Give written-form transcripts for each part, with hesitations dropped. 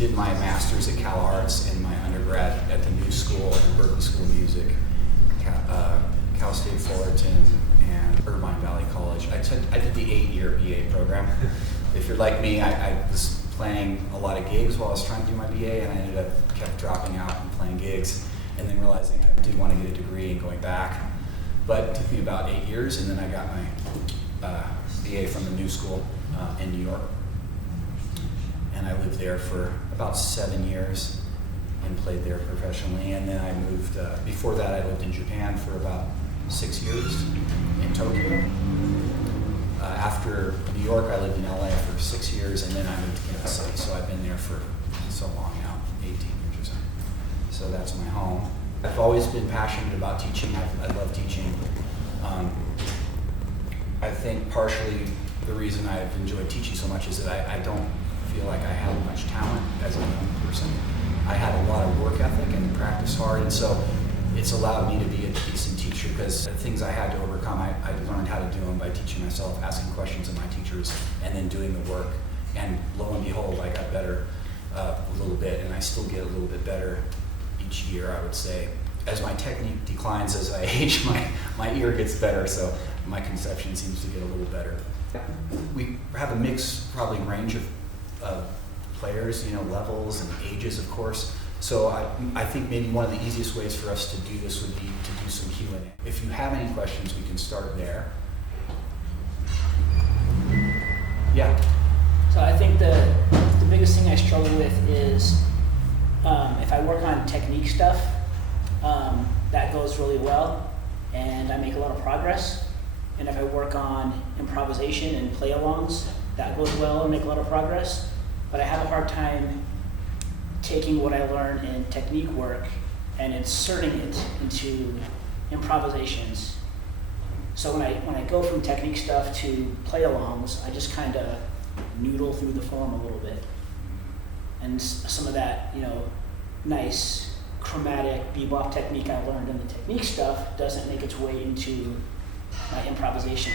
did my master's at Cal Arts and my undergrad at the New School and Berklee School of Music, Cal State Fullerton, and Irvine Valley College. I did the 8-year BA program. If you're like me, I was playing a lot of gigs while I was trying to do my BA, and I ended up kept dropping out and playing gigs, and then realizing I did want to get a degree and going back. But it took me about 8 years, and then I got my BA from the New School in New York. And I lived there for about 7 years and played there professionally. And then I moved, before that I lived in Japan for about 6 years in Tokyo. After New York, I lived in LA for 6 years, and then I moved to Kansas City. So I've been there for so long now, 18 years or so. So that's my home. I've always been passionate about teaching. I love teaching. I think partially the reason I've enjoyed teaching so much is that I don't feel like I have much talent as a young person. I had a lot of work ethic and practice hard, and so it's allowed me to be a decent teacher because the things I had to overcome, I learned how to do them by teaching myself, asking questions of my teachers, and then doing the work. And lo and behold, I got better a little bit, and I still get a little bit better each year, I would say. As my technique declines as I age, my ear gets better, so my conception seems to get a little better. We have a mixed, probably, range of players, levels and ages, of course. So I think maybe one of the easiest ways for us to do this would be to do some Q&A. If you have any questions, we can start there. Yeah. So I think the biggest thing I struggle with is if I work on technique stuff, that goes really well, and I make a lot of progress. And if I work on improvisation and play-alongs, that goes well and make a lot of progress. But I have a hard time taking what I learn in technique work and inserting it into improvisations. So when I go from technique stuff to play-alongs, I just kind of noodle through the form a little bit. And some of that, nice chromatic bebop technique I learned in the technique stuff doesn't make its way into my improvisation.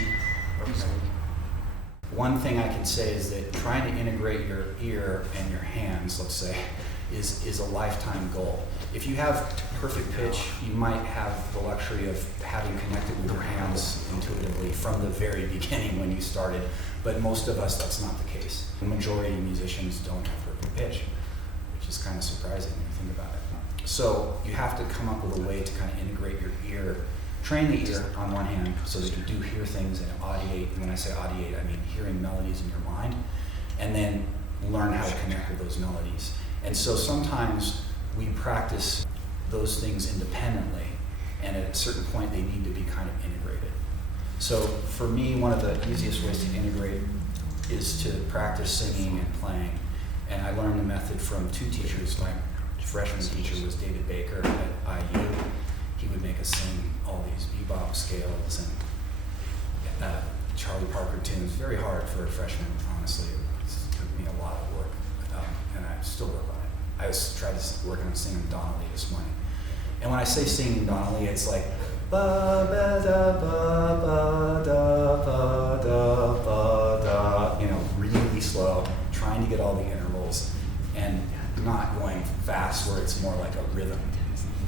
One thing I can say is that trying to integrate your ear and your hands, let's say, is a lifetime goal. If you have perfect pitch, you might have the luxury of having connected with your hands intuitively from the very beginning when you started, but most of us, that's not the case. The majority of musicians don't have perfect pitch, which is kind of surprising when you think about it. So you have to come up with a way to kind of integrate your ear, train the ear on one hand so that you do hear things and audiate. And when I say audiate, I mean hearing melodies in your mind, and then learn how to connect with those melodies. And so sometimes we practice those things independently, and at a certain point they need to be kind of integrated. So for me, one of the easiest ways to integrate is to practice singing and playing. And I learned the method from two teachers. My freshman teacher was David Baker at IU. He would make us sing all these bebop scales and Charlie Parker tunes. Very hard for a freshman, honestly. It took me a lot of work, and I still work on it. I tried to work on singing Donnelly this morning. And when I say singing Donnelly, it's like ba ba da ba ba da ba da ba da, really slow, trying to get all the intervals and not going fast where it's more like a rhythm,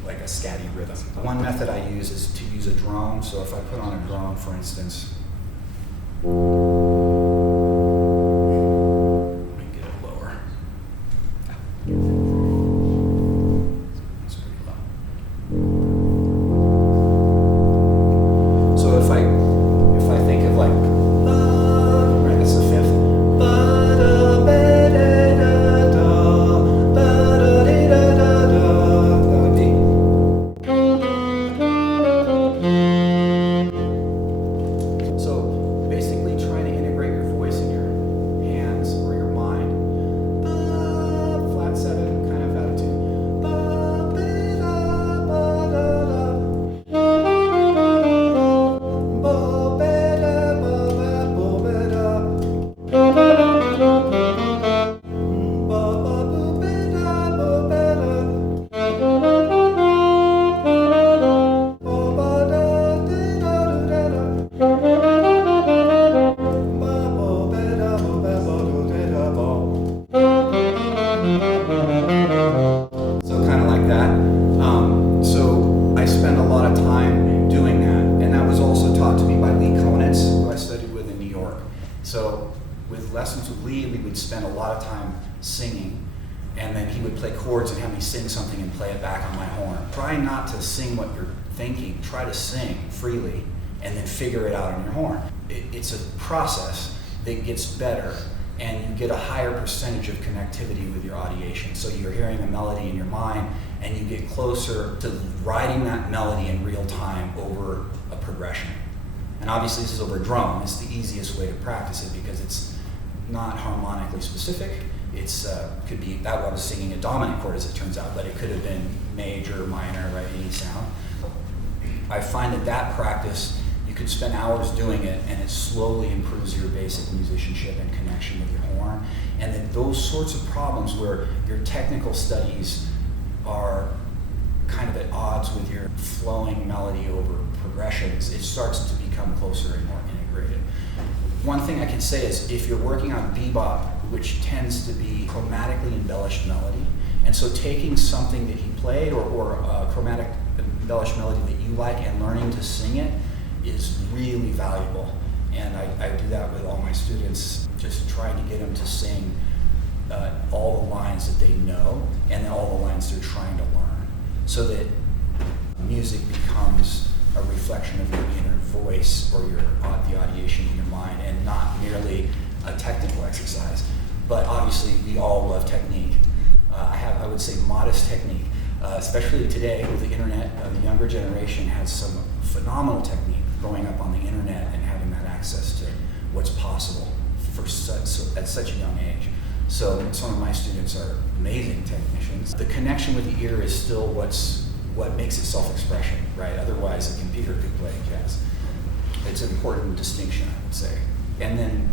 like a scatty rhythm. One method I use is to use a drone. So if I put on a drone, for instance, let me get it lower. That's pretty low. So if I think of like, right, that's the fifth. So basically trying lessons with Lee, we would spend a lot of time singing, and then he would play chords and have me sing something and play it back on my horn. Try not to sing what you're thinking. Try to sing freely and then figure it out on your horn. It's a process that gets better, and you get a higher percentage of connectivity with your audiation. So you're hearing a melody in your mind, and you get closer to writing that melody in real time over a progression. And obviously this is over a drum. It's the easiest way to practice it because it's not harmonically specific. It's could be, that I was singing a dominant chord as it turns out, but it could have been major, minor, right, any sound. I find that practice, you can spend hours doing it, and it slowly improves your basic musicianship and connection with your horn. And then those sorts of problems where your technical studies are kind of at odds with your flowing melody over progressions, it starts to become closer and more integrated. One thing I can say is if you're working on bebop, which tends to be chromatically embellished melody, and so taking something that he played or a chromatic embellished melody that you like and learning to sing it is really valuable. And I do that with all my students, just trying to get them to sing all the lines that they know and then all the lines they're trying to learn, so that music becomes a reflection of your inner voice or the audiation in your mind, and not merely a technical exercise. But obviously we all love technique. I would say modest technique, especially today with the internet. The younger generation has some phenomenal technique growing up on the internet and having that access to what's possible at such a young age. So some of my students are amazing technicians. The connection with the ear is still what makes it self-expression, right? Otherwise a computer could play jazz. It's an important distinction, I would say. And then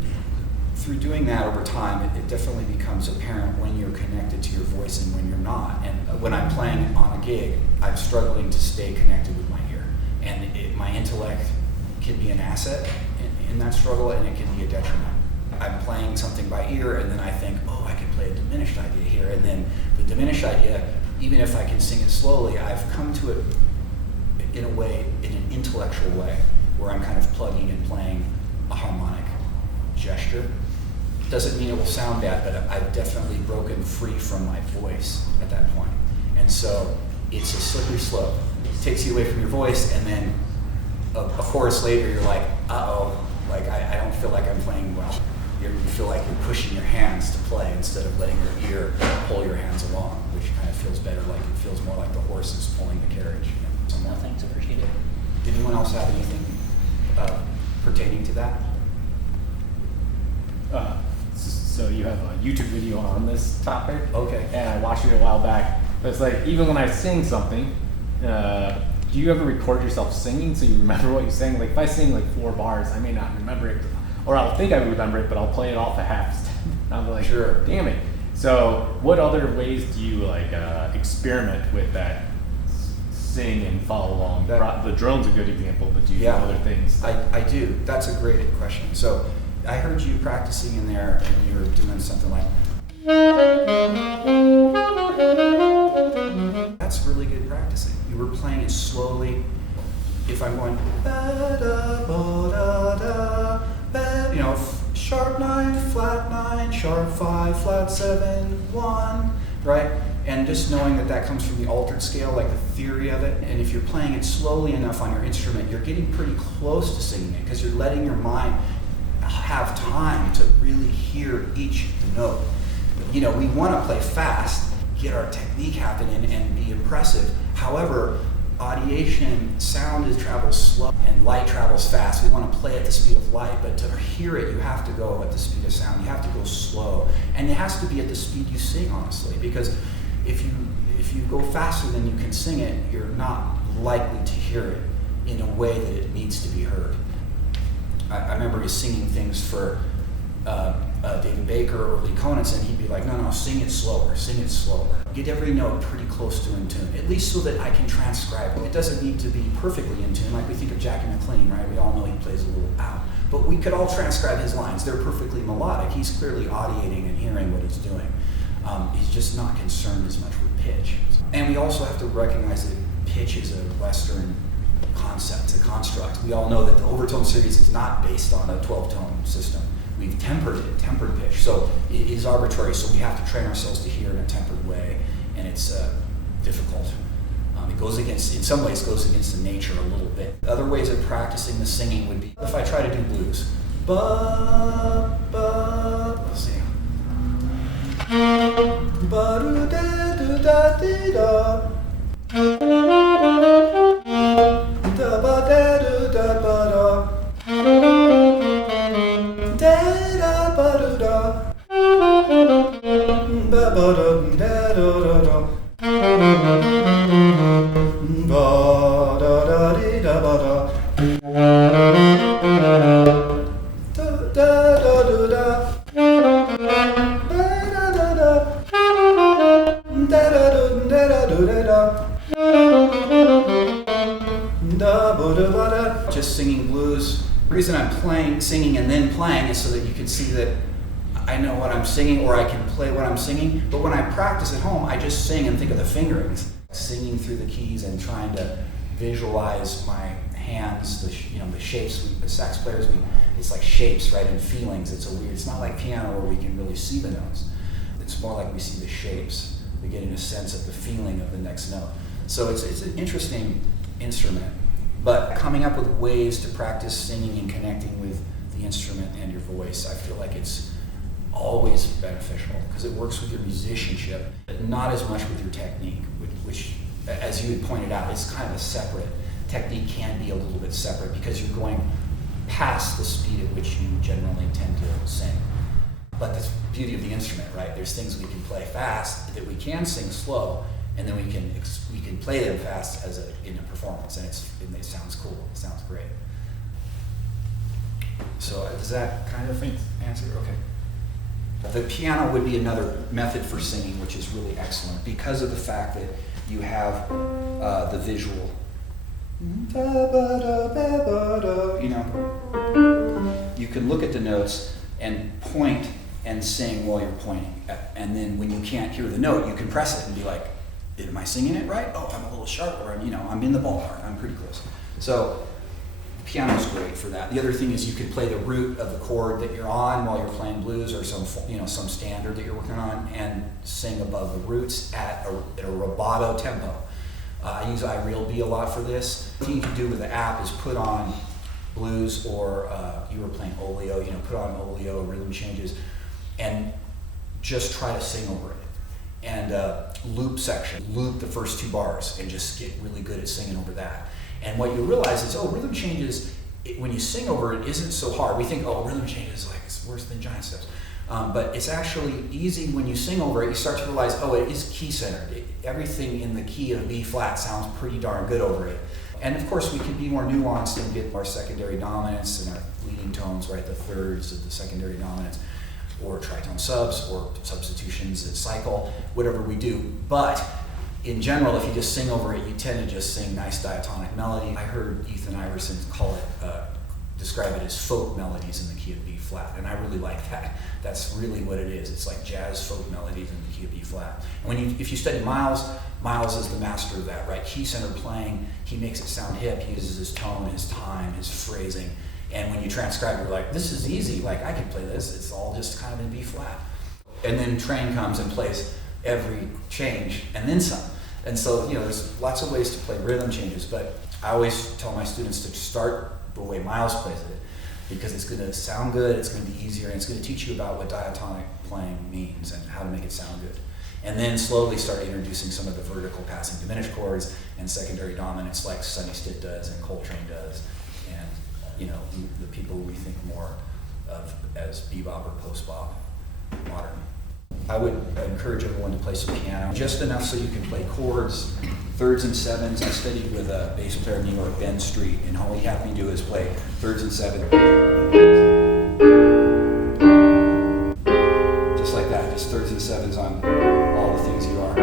through doing that over time, it definitely becomes apparent when you're connected to your voice and when you're not. And when I'm playing on a gig, I'm struggling to stay connected with my ear. And my intellect can be an asset in that struggle, and it can be a detriment. I'm playing something by ear, and then I think, oh, I could play a diminished idea here. And then the diminished idea, even if I can sing it slowly, I've come to it in an intellectual way, where I'm kind of plugging and playing a harmonic gesture. Doesn't mean it will sound bad, but I've definitely broken free from my voice at that point. And so it's a slippery slope. It takes you away from your voice, and then a chorus later you're like, uh-oh, like I don't feel like I'm playing well. You feel like you're pushing your hands to play instead of letting your ear pull your hands along, which kind of feels better, like it feels more like the horse is pulling the carriage. No, thanks, appreciate it. Did anyone else have anything pertaining to that? So you have a YouTube video on this topic. Okay. And I watched it a while back. But it's like, even when I sing something, do you ever record yourself singing so you remember what you sang? Like if I sing like 4 bars, I may not remember it, or I'll think I remember it, but I'll play it off a half step. I'm like, sure, damn it. So what other ways do you like experiment with that, sing and follow along? The drone's a good example, but do you do other things? I do. That's a great question. So I heard you practicing in there, and you were doing something like. That's really good practicing. You were playing it slowly. If I'm going, you know, sharp 9, flat 9, sharp 5, flat 7, 1, right? And just knowing that comes from the altered scale, like the theory of it. And if you're playing it slowly enough on your instrument, you're getting pretty close to singing it, because you're letting your mind have time to really hear each note. You know, we want to play fast, get our technique happening and be impressive. However, audiation, sound travels slow and light travels fast. We want to play at the speed of light, but to hear it, you have to go at the speed of sound. You have to go slow, and it has to be at the speed you sing, honestly, because if you go faster than you can sing it, you're not likely to hear it in a way that it needs to be heard. I remember singing things for David Baker or Lee Konitz, and he'd be like, no, sing it slower. Get every note pretty close to in tune, at least so that I can transcribe it. It doesn't need to be perfectly in tune, like we think of Jackie McLean, right? We all know he plays a little out. But we could all transcribe his lines. They're perfectly melodic. He's clearly audiating and hearing what he's doing. He's just not concerned as much with pitch. And we also have to recognize that pitch is a Western concept, a construct. We all know that the overtone series is not based on a 12-tone system. we've tempered it, tempered pitch. So it is arbitrary, so we have to train ourselves to hear in a tempered way, and it's difficult. It goes against, in some ways, goes against the nature a little bit. Other ways of practicing the singing would be if I try to do blues. Ba, ba, let's see. Ba, do, da, do, da, dee, da. Da, ba, da, do, da, ba, da. Da, da, ba, do, da. Ba, ba, da, da, da, da. Ba da da dee da ba da. Da da da do da. Ba da da da. Da da do da da do da da. Da ba da ba da. Just singing blues. The reason I'm singing and then playing is so that you can see that I know what I'm singing, or I can play what I'm singing. But when I practice at home, I just sing and think of the fingerings. Singing through the keys and trying to visualize my hands, the shapes. The sax players, it's like shapes, right, and feelings. It's not like piano where we can really see the notes. It's more like we see the shapes. We're getting a sense of the feeling of the next note. So it's an interesting instrument. But coming up with ways to practice singing and connecting with the instrument and your voice, I feel like it's always beneficial because it works with your musicianship, but not as much with your technique, which, as you had pointed out, is kind of a separate. Technique can be a little bit separate because you're going past the speed at which you generally tend to sing. But that's the beauty of the instrument, right? There's things we can play fast that we can sing slow, and then we can play them fast in a performance, and it sounds cool. It sounds great. So does that kind of answer? Okay. The piano would be another method for singing, which is really excellent because of the fact that you have the visual. You can look at the notes and point and sing while you're pointing. And then when you can't hear the note, you can press it and be like, am I singing it right? Oh, I'm a little sharp, or I'm in the ballpark. I'm pretty close. So piano's great for that. The other thing is you can play the root of the chord that you're on while you're playing blues, or some standard that you're working on, and sing above the roots at a rubato tempo. I use iRealB a lot for this. The thing you can do with the app is put on blues, or you were playing Oleo, put on Oleo rhythm changes, and just try to sing over it. And loop section, loop the first 2 bars, and just get really good at singing over that. And what you realize is, rhythm changes, when you sing over it, isn't so hard. We think, rhythm changes, it's worse than giant steps. But it's actually easy when you sing over it. You start to realize, it is key centered. Everything in the key of B flat sounds pretty darn good over it. And of course, we can be more nuanced and get our secondary dominants and our leading tones, right, the thirds of the secondary dominants, or tritone subs, or substitutions and cycle, whatever we do. But in general, if you just sing over it, you tend to just sing nice diatonic melody. I heard Ethan Iverson describe it as folk melodies in the key of B flat, and I really like that. That's really what it is. It's like jazz folk melodies in the key of B flat. And if you study Miles is the master of that, right? Key-centered playing, he makes it sound hip. He uses his tone, his time, his phrasing. And when you transcribe, you're like, this is easy. I can play this. It's all just kind of in B flat. And then Train comes and plays every change and then some. And so, there's lots of ways to play rhythm changes, but I always tell my students to start the way Miles plays it, because it's going to sound good, it's going to be easier, and it's going to teach you about what diatonic playing means and how to make it sound good. And then slowly start introducing some of the vertical passing diminished chords and secondary dominants like Sonny Stitt does and Coltrane does, and the people we think more of as bebop or post-bop, modern. I would encourage everyone to play some piano, just enough so you can play chords, thirds and sevens. I studied with a bass player in New York, Ben Street, and all he had me do is play thirds and sevens. Just like that, just thirds and sevens on all the things you are.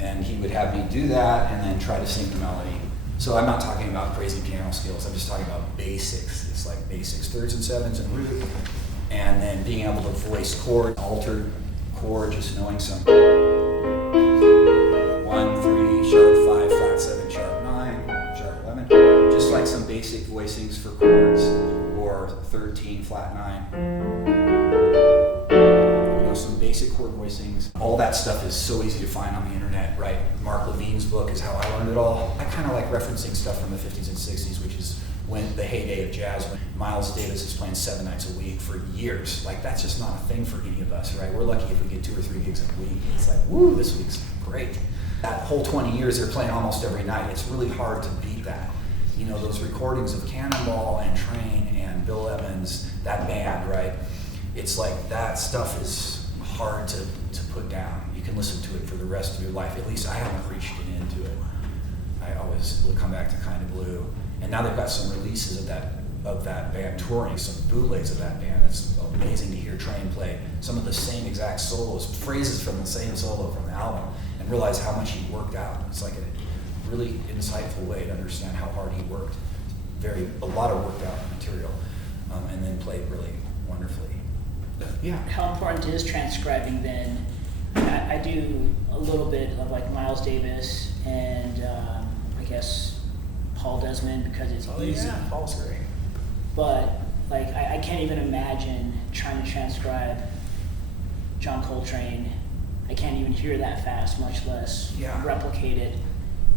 And he would have me do that and then try to sing the melody. So I'm not talking about crazy piano skills, I'm just talking about basics. It's like basics, thirds and sevens and root. And then being able to voice chord, altered chord, just knowing some 1, 3, sharp 5, flat 7, sharp 9, sharp 11, just like some basic voicings for chords, or 13, flat 9. Some basic chord voicings. All that stuff is so easy to find on the internet, right? Mark Levine's book is how I learned it all. I kind of like referencing stuff from the 50s and 60s, which is when the heyday of jazz, when Miles Davis is playing 7 nights a week for years. Like, that's just not a thing for any of us, right? We're lucky if we get 2 or 3 gigs a week. It's like, woo, this week's great. That whole 20 years, they're playing almost every night. It's really hard to beat that. You know, those recordings of Cannonball and Train and Bill Evans, that band, right? It's like that stuff is hard to put down. You can listen to it for the rest of your life. At least I haven't reached it into it. I always will come back to Kind of Blue. And now they've got some releases of that band touring, some bootlegs of that band. It's amazing to hear Train play some of the same exact solos, phrases from the same solo from the album, and realize how much he worked out. It's like a really insightful way to understand how hard he worked. A lot of worked out material, and then played really wonderfully. Yeah. How important is transcribing then? I do a little bit of like Miles Davis and I guess Paul Desmond because it's easy. Yeah, Paul's great. But like I can't even imagine trying to transcribe John Coltrane. I can't even hear that fast, much less replicate it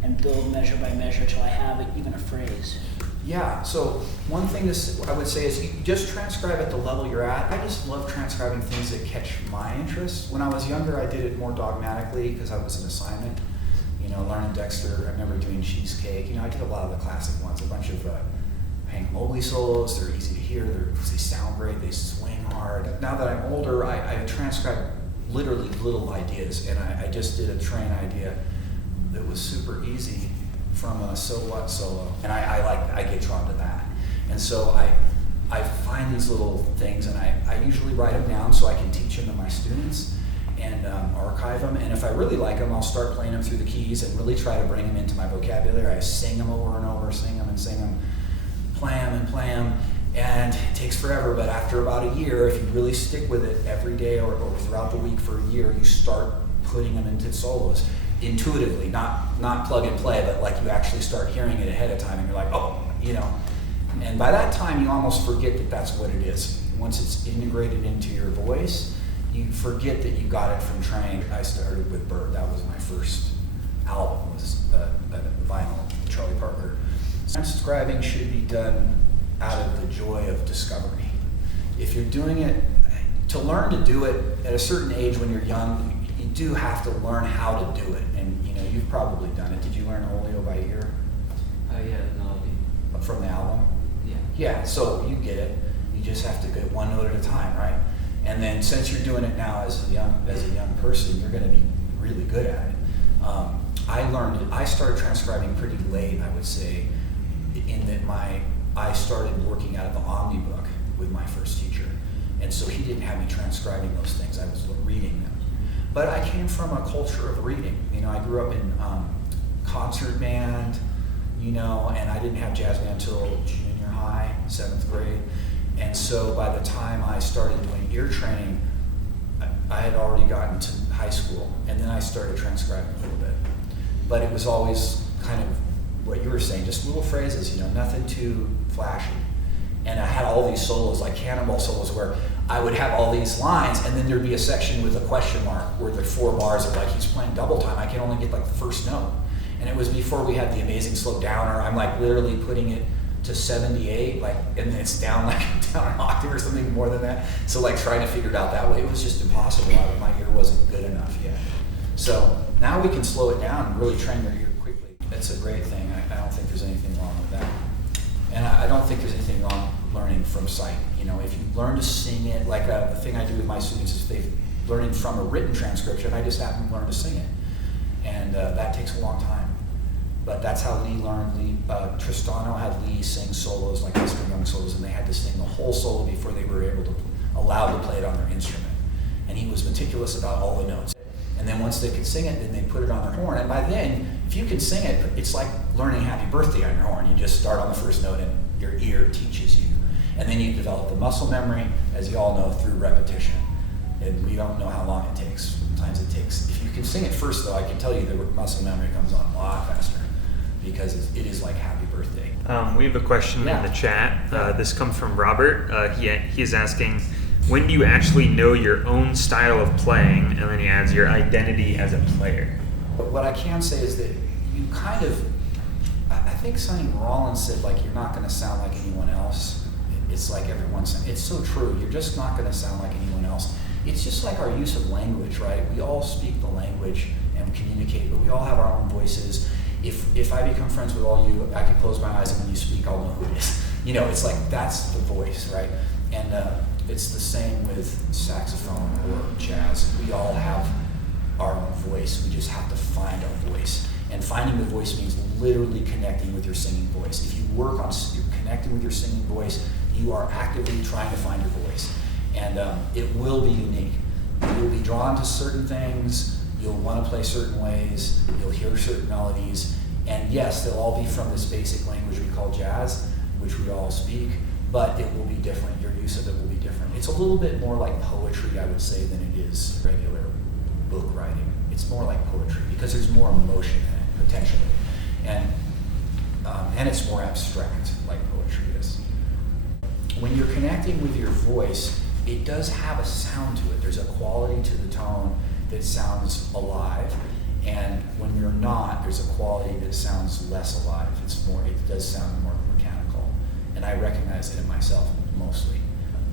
and build measure by measure till I have even a phrase. Yeah, so one thing I would say is you just transcribe at the level you're at. I just love transcribing things that catch my interest. When I was younger, I did it more dogmatically because I was an assignment. You know, learning Dexter, I remember doing Cheesecake. You know, I did a lot of the classic ones, a bunch of Hank Mobley solos. They're easy to hear, they sound great, they swing hard. Now that I'm older, I transcribe literally little ideas, and I just did a Train idea that was super easy from a So What solo, and I get drawn to that. And so I find these little things, and I usually write them down so I can teach them to my students and archive them. And if I really like them, I'll start playing them through the keys and really try to bring them into my vocabulary. I sing them over and over, sing them and sing them, play them and play them. And it takes forever, but after about a year, if you really stick with it every day or throughout the week for a year, you start putting them into solos. Intuitively, not plug and play, but like you actually start hearing it ahead of time and you're like, oh, you know. And by that time, you almost forget that that's what it is. Once it's integrated into your voice, you forget that you got it from Train. I started with Bird. That was my first album, was a vinyl, Charlie Parker. Transcribing should be done out of the joy of discovery. If you're doing it, to learn to do it at a certain age when you're young, you do have to learn how to do it, and you know you've probably done it. Did you learn Oleo by ear? Yeah, no. From the album? Yeah. Yeah, so you get it. You just have to get one note at a time, right? And then since you're doing it now as a young person, you're going to be really good at it. I learned it. I started transcribing pretty late, I would say, in that I started working out of the Omni book with my first teacher, and so he didn't have me transcribing those things. I was reading them. But I came from a culture of reading. You know, I grew up in concert band, you know, and I didn't have jazz band until junior high, 7th grade. And so by the time I started doing ear training, I had already gotten to high school, and then I started transcribing a little bit. But it was always kind of what you were saying, just little phrases, you know, nothing too flashy. And I had all these solos, like Cannonball solos, where I would have all these lines, and then there'd be a section with a question mark where the 4 bars of like he's playing double time. I can only get like the first note, and it was before we had the amazing slow downer. I'm like literally putting it to 78, like, and it's down like down an octave or something more than that. So like trying to figure it out that way, it was just impossible. My ear wasn't good enough yet. So now we can slow it down and really train your ear quickly. That's a great thing. I don't think there's anything wrong with that. And I don't think there's anything wrong learning from sight. You know, if you learn to sing it, like the thing I do with my students is they've learning from a written transcription, I just have them learn to sing it. And that takes a long time. But that's how Lee learned. Tristano had Lee sing solos, like Mr. Young solos, and they had to sing the whole solo before they were allowed to play it on their instrument. And he was meticulous about all the notes. And then once they could sing it, then they put it on their horn. And by then, if you can sing it, it's like learning Happy Birthday on your horn. You just start on the first note and your ear teaches you. And then you develop the muscle memory, as you all know, through repetition. And we don't know how long it takes. Sometimes it takes, if you can sing it first though, I can tell you the muscle memory comes on a lot faster. because it is like happy birthday. We have a question Yeah. in the chat. This comes from Robert. He is asking, when do you actually know your own style of playing? And then he adds your identity as a player. But what I can say is that you kind of, I think something Rollins said, like, you're not going to sound like anyone else. It's like everyone's saying, it's so true. You're just not going to sound like anyone else. It's just like our use of language, right? We all speak the language and communicate, but we all have our own voices. If I become friends with all you, I can close my eyes and when you speak, I'll know who it is. You know, it's like, that's the voice, right? And it's the same with saxophone or jazz. We all have our own voice. We just have to find our voice. And finding the voice means literally connecting with your singing voice. If you work on, you're connecting with your singing voice, you are actively trying to find your voice. And it will be unique. You'll be drawn to certain things, you'll want to play certain ways, you'll hear certain melodies, and yes, they'll all be from this basic language we call jazz, which we all speak, but it will be different. Your use of it will be different. It's a little bit more like poetry, I would say, than it is regular book writing. It's more like poetry because there's more emotion in it, potentially. And it's more abstract, like poetry is. When you're connecting with your voice, it does have a sound to it. There's a quality to the tone that sounds alive, and when you're not, there's a quality that sounds less alive. It does sound more mechanical, and I recognize it in myself mostly.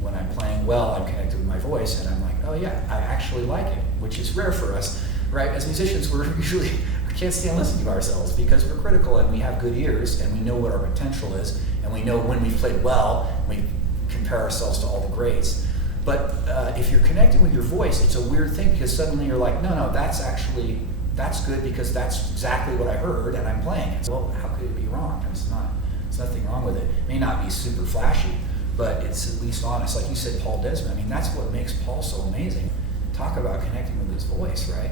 When I'm playing well, I'm connected with my voice, and I'm like, oh yeah, I actually like it, which is rare for us, right? As musicians, we can't stand listening to ourselves because we're critical and we have good ears and we know what our potential is, and we know when we've played well, we compare ourselves to all the greats. But if you're connecting with your voice, it's a weird thing because suddenly you're like, no, that's good because that's exactly what I heard and I'm playing it. Well, how could it be wrong? There's nothing wrong with it. It may not be super flashy, but it's at least honest. Like you said, Paul Desmond, I mean, that's what makes Paul so amazing. Talk about connecting with his voice, right?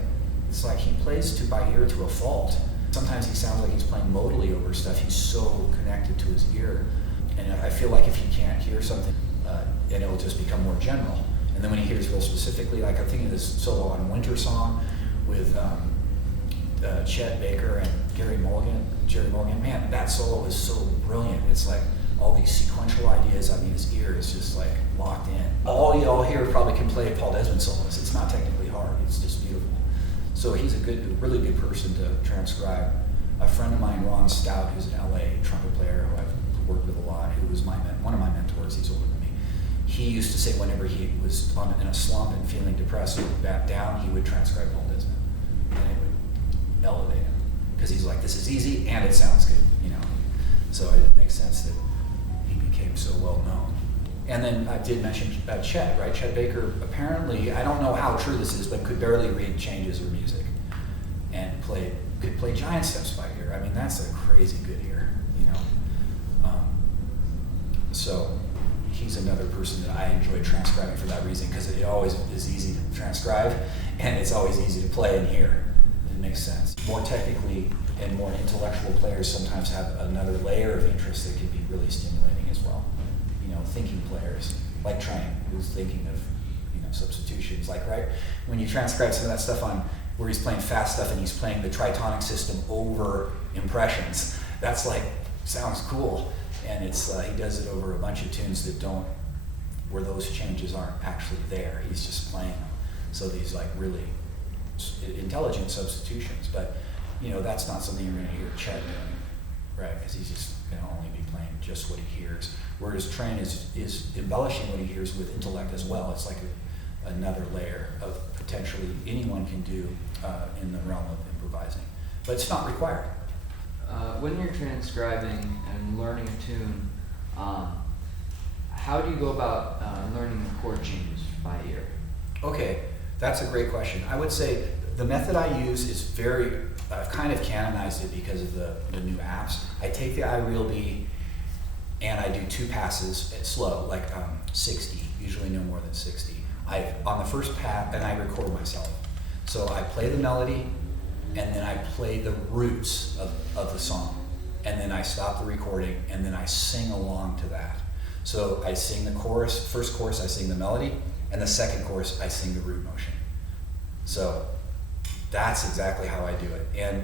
It's like he plays by ear to a fault. Sometimes he sounds like he's playing modally over stuff. He's so connected to his ear. And I feel like if he can't hear something, and it'll just become more general. And then when he hears real specifically, like I'm thinking of this solo on Winter Song with Chet Baker and Jerry Mulligan, man, that solo is so brilliant. It's like all these sequential ideas. I mean, his ear is just like locked in. All y'all here probably can play Paul Desmond solos. It's not technically hard, it's just beautiful. So he's a really good person to transcribe. A friend of mine, Ron Stout, who's an LA trumpet player who I've worked with a lot, who was one of my mentors, he's older than me. He used to say whenever he was in a slump and feeling depressed or back down, he would transcribe Paul Desmond, and it would elevate him because he's like, this is easy and it sounds good, you know. So it makes sense that he became so well known. And then I did mention Chet, right? Chet Baker apparently, I don't know how true this is, but could barely read changes or music, and could play giant steps by ear. I mean, that's a crazy good ear, you know. So he's another person that I enjoy transcribing for that reason, because it always is easy to transcribe and it's always easy to play and hear. It makes sense. More technically and more intellectual players sometimes have another layer of interest that can be really stimulating as well. You know, thinking players like Train, who's thinking of, you know, substitutions. Like, right, when you transcribe some of that stuff on where he's playing fast stuff and he's playing the tritonic system over impressions, that's like, sounds cool. And it's he does it over a bunch of tunes that where those changes aren't actually there. He's just playing them. So these like really intelligent substitutions. But you know, that's not something you're going to hear Chet doing, right? Because he's just going to only be playing just what he hears. Whereas Train is embellishing what he hears with intellect as well. It's like another layer of potentially anyone can do in the realm of improvising. But it's not required. When you're transcribing and learning a tune, how do you go about learning the chord changes by ear? Okay, that's a great question. I would say the method I use is I've kind of canonized it because of the new apps. I take the iRealB and I do 2 passes at slow, like 60, usually no more than 60. On the first pass, and I record myself. So I play the melody, and then I play the roots of the song, and then I stop the recording, and then I sing along to that. So I sing the chorus, first chorus I sing the melody, and the second chorus I sing the root motion. So that's exactly how I do it. And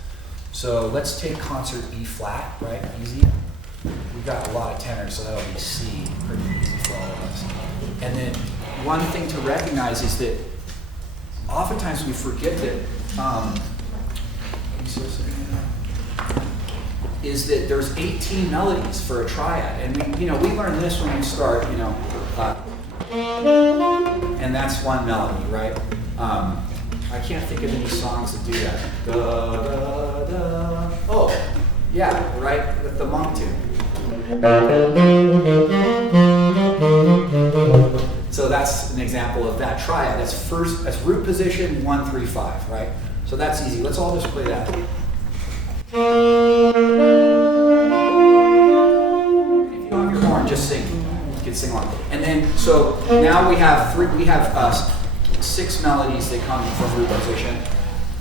So let's take concert E flat, right? Easy. We've got a lot of tenors, so that'll be C, pretty easy for all of us. And then one thing to recognize is that oftentimes we forget that is that there's 18 melodies for a triad, and we learn this when we start, and that's one melody, right? I can't think of any songs that do that. Da, da, da. Oh, yeah, right, with the monk tune. So that's an example of that triad. That's root position 1, 3, 5, right? So that's easy. Let's all just play that. If you don't have your horn, just sing. You can sing along. And then, so now we have 6 melodies that come from root position.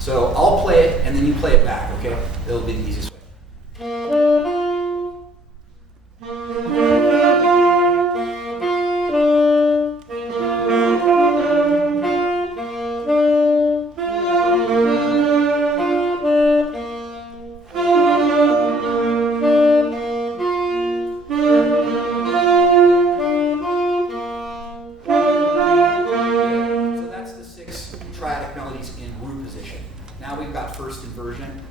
So I'll play it, and then you play it back, okay? It'll be the easiest way. Triadic melodies in root position. Now we've got first inversion.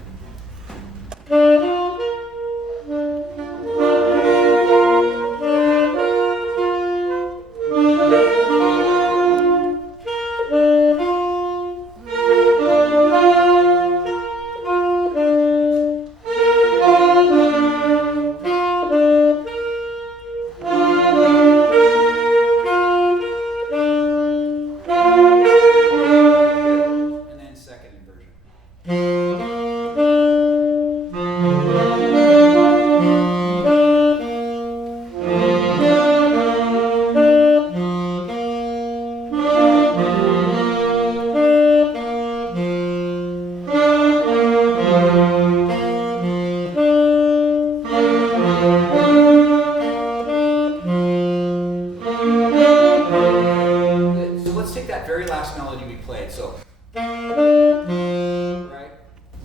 Very last melody we played, so right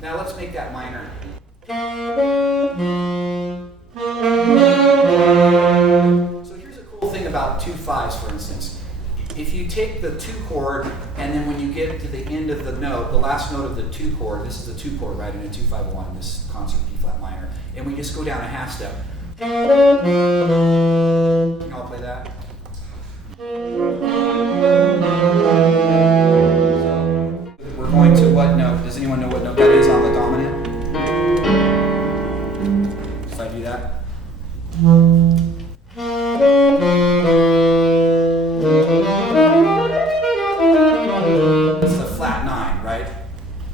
now let's make that minor. So here's a cool thing about 2 5s, for instance. If you take the 2 chord and then when you get to the end of the note, the last note of the 2 chord, this is a 2 chord, right, in a 2-5-1, this concert B flat minor, and we just go down a half step. I'll play that. We're going to what note? Does anyone know what note that is on the dominant? If I do that. It's the flat 9, right?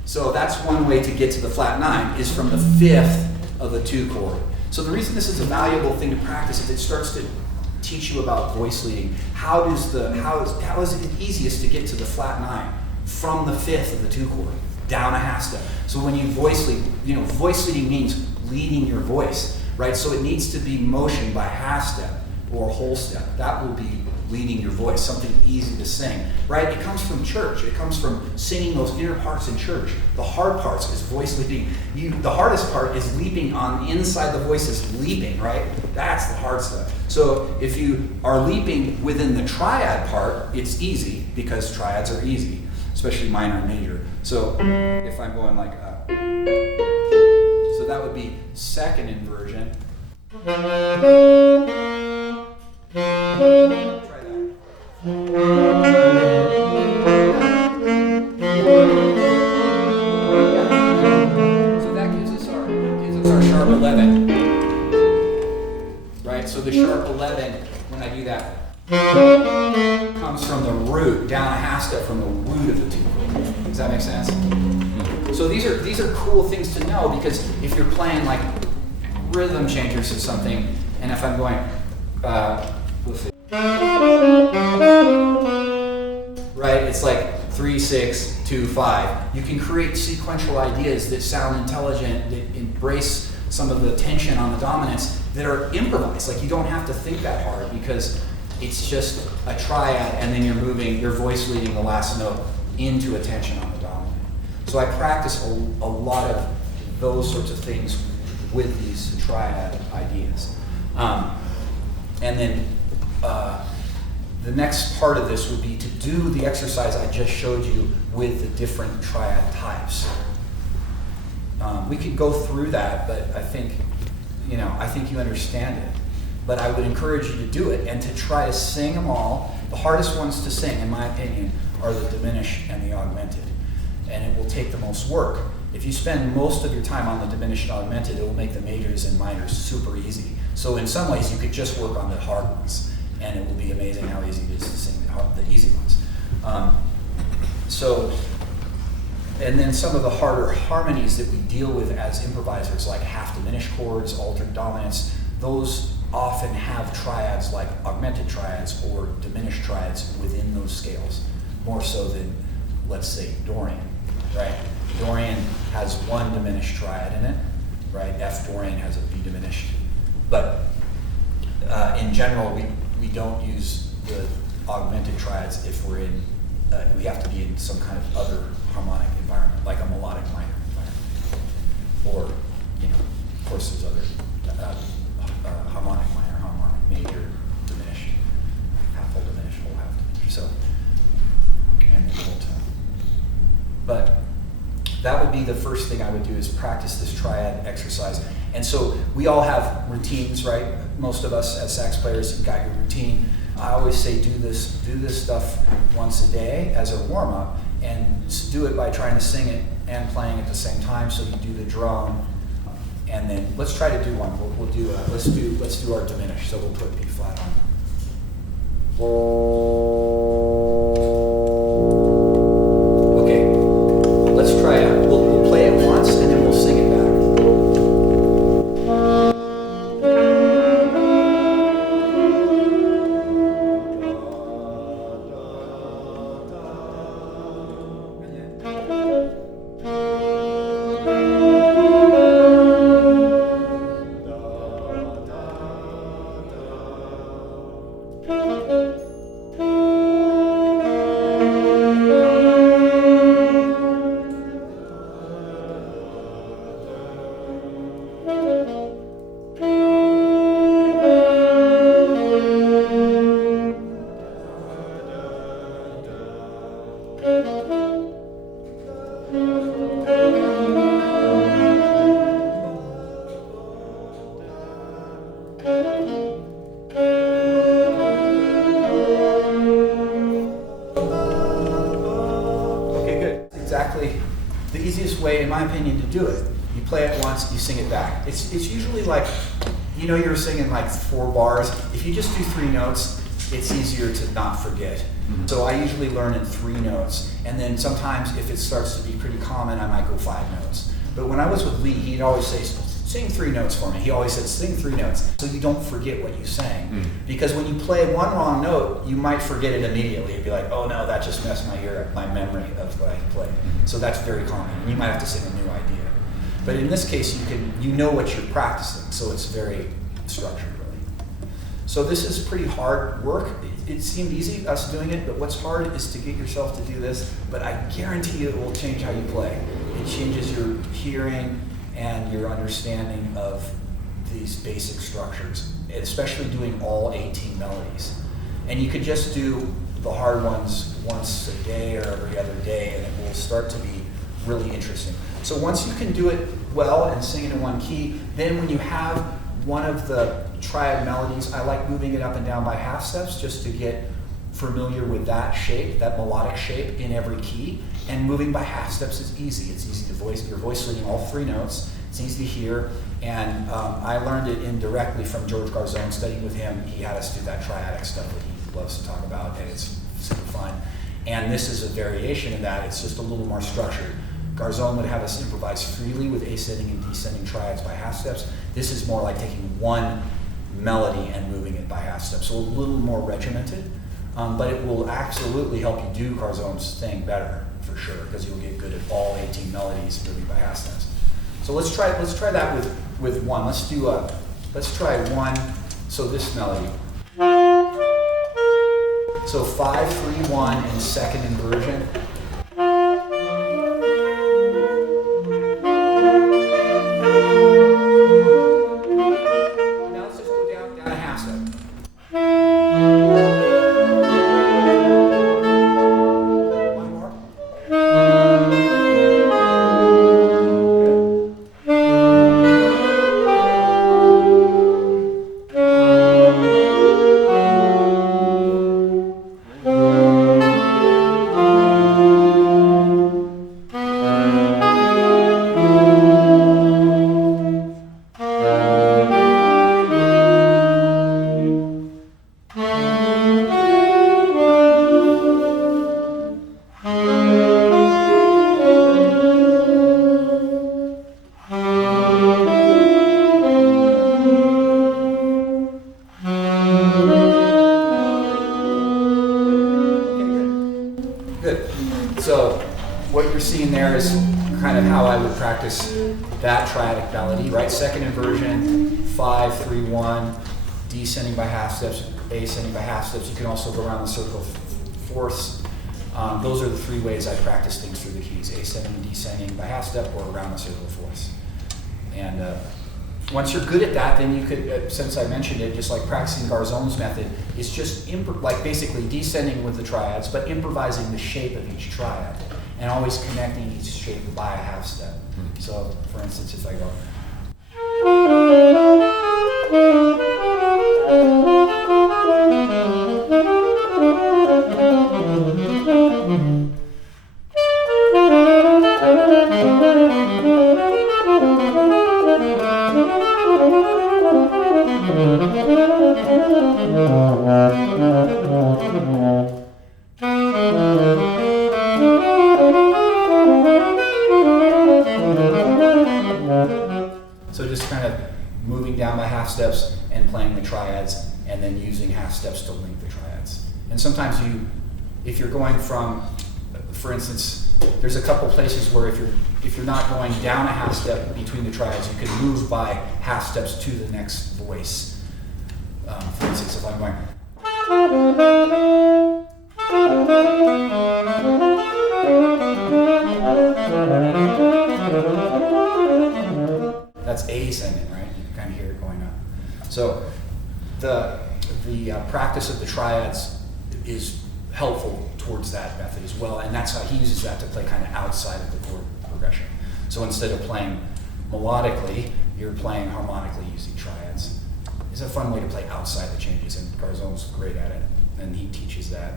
So that's one way to get to the flat 9 is from the 5th of the 2 chord. So the reason this is a valuable thing to practice is it starts to teach you about voice leading. How is it easiest to get to the flat 9 from the 5th of the 2 chord down a half step? So when you voice lead, voice leading means leading your voice, right? So it needs to be motion by half step or whole step. That will be leading your voice, something easy to sing, right? It comes from church. It comes from singing those inner parts in church. The hard parts is voice leading. The hardest part is leaping on the inside the voice is leaping, right? That's the hard stuff. So if you are leaping within the triad part, it's easy because triads are easy, especially minor and major. So if I'm going like up, so that would be second inversion. Try that. So that gives us our sharp 11. Right? So the sharp 11, when I do that, comes from the root, down a half step from the root of the 2 chord. Does that make sense? So these are cool things to know because if you're playing like rhythm changers or something, and if I'm going, let's see. Right? It's like 3, 6, 2, 5. You can create sequential ideas that sound intelligent, that embrace some of the tension on the dominants that are improvised. Like you don't have to think that hard because it's just a triad and then you're voice leading the last note into a tension on the dominant. So I practice a lot of those sorts of things with these triad ideas. And then the next part of this would be to do the exercise I just showed you with the different triad types. We could go through that, but I think you understand it. But I would encourage you to do it and to try to sing them all. The hardest ones to sing, in my opinion, are the diminished and the augmented. And it will take the most work. If you spend most of your time on the diminished and augmented, it will make the majors and minors super easy. So in some ways, you could just work on the hard ones, and it will be amazing how easy it is to sing the easy ones. And then some of the harder harmonies that we deal with as improvisers, like half diminished chords, altered dominants, those often have triads like augmented triads or diminished triads within those scales, more so than, let's say, Dorian, right? Dorian has one diminished triad in it, right? F Dorian has a B diminished. But in general, we don't use the augmented triads if we're in, we have to be in some kind of other harmonic environment, like a melodic minor environment. Or, of course there's other harmonic minor, harmonic major, diminished, half whole diminished, whole half diminished. So, and the whole tone. But that would be the first thing I would do, is practice this triad exercise. And so we all have routines, right? Most of us as sax players, you've got your routine. I always say do this stuff once a day as a warm-up, and do it by trying to sing it and playing at the same time. So you do the drone, and then let's try to do one. We'll do let's do our diminished. So we'll put B flat on. Okay, let's try it. We'll play it once and then we'll sing it back. The easiest way, in my opinion, to do it. You play it once, you sing it back. It's usually like, you're singing like 4 bars. If you just do 3 notes, it's easier to not forget. Mm-hmm. So I usually learn in 3 notes, and then sometimes if it starts to be pretty common, I might go 5 notes. But when I was with Lee, he'd always say, sing 3 notes for me. He always said, sing 3 notes, so you don't forget what you sang. Mm. Because when you play one wrong note, you might forget it immediately. You'd be like, oh no, that just messed my ear up, my memory of what I played. So that's very common. You might have to sing a new idea. But in this case, you know what you're practicing, so it's very structured, really. So this is pretty hard work. It seemed easy, us doing it, but what's hard is to get yourself to do this, but I guarantee you it will change how you play. It changes your hearing and your understanding of these basic structures, especially doing all 18 melodies. And you could just do the hard ones once a day or every other day, and it will start to be really interesting. So once you can do it well and sing it in one key, then when you have one of the triad melodies, I like moving it up and down by half steps just to get familiar with that shape, that melodic shape in every key. And moving by half steps is easy. It's easy to voice. Your voice singing all 3 notes. It's easy to hear. And I learned it indirectly from George Garzone. Studying with him, he had us do that triadic stuff that he loves to talk about, and it's super fun. And this is a variation of that. It's just a little more structured. Garzone would have us improvise freely with ascending and descending triads by half steps. This is more like taking one melody and moving it by half steps. So a little more regimented, but it will absolutely help you do Garzone's thing better, for sure, because you'll get good at all 18 melodies moving by half steps. So let's try that with one. Let's try one. So this melody. So 5-3-1 in second inversion. So what you're seeing there is kind of how I would practice that triadic melody, right? Second inversion, 5, 3, 1, descending by half steps, ascending by half steps. You can also go around the circle of fourths. Those are the three ways I practice things through the keys: ascending, descending by half step, or around the circle of fourths. And once you're good at that, then you could, since I mentioned it, just like practicing Garzon's method, is just like basically descending with the triads, but improvising the shape of each triad, and always connecting each shape by a half step. So, for instance, if I go. So just kind of moving down by half steps and playing the triads, and then using half steps to link the triads. And sometimes if you're going from, for instance, there's a couple places where if you're not going down a half step between the triads, you can move by half steps to the next voice. For instance, if I'm going. That's ascending, right? You can kind of hear it going up. So the practice of the triads is helpful towards that method as well, and that's how he uses that to play kind of outside of the chord progression. So instead of playing melodically, you're playing harmonically using triads. It's a fun way to play outside the changes, and Garzon's great at it, and he teaches that.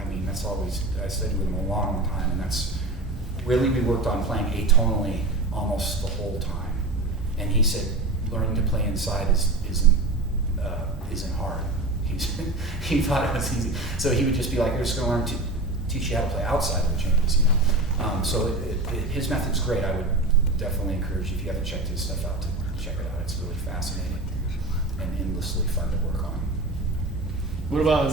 I mean, that's always, I studied with him a long time, and that's really, we worked on playing atonally almost the whole time. And he said, learning to play inside isn't hard. He thought it was easy. So he would just be like, "You're just going to learn to teach you how to play outside of the changes," you know. So his method's great. I would definitely encourage you, if you haven't checked his stuff out, to check it out. It's really fascinating and endlessly fun to work on. What about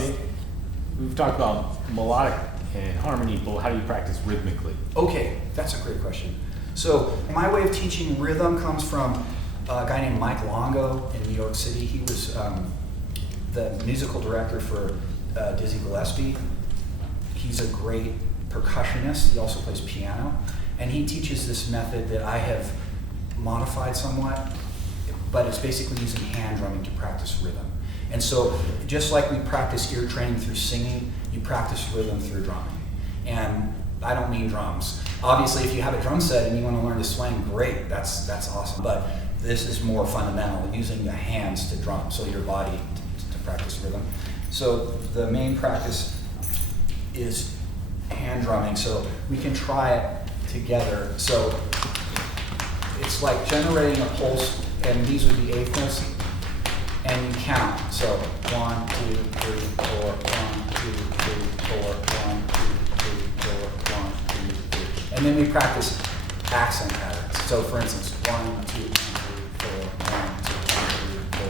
we've talked about melodic and harmony, but how do you practice rhythmically? Okay, that's a great question. So my way of teaching rhythm comes from a guy named Mike Longo in New York City. He was the musical director for Dizzy Gillespie. He's a great percussionist. He also plays piano. And he teaches this method that I have modified somewhat, but it's basically using hand drumming to practice rhythm. And so just like we practice ear training through singing, you practice rhythm through drumming. And I don't mean drums. Obviously, if you have a drum set and you want to learn to swing, great, that's awesome. But this is more fundamental, using the hands to drum, so your body to practice rhythm. So the main practice is hand drumming. So we can try it together. So it's like generating a pulse, and these would be eighth notes, and you count. So 1, 2, 3, 4, 1, 2, 3, 4, 1, 2, 3, 4, 1, 2, 3. And then we practice accent patterns. So for instance, 1, 2, 3, 4, 1, 2, 3, 4.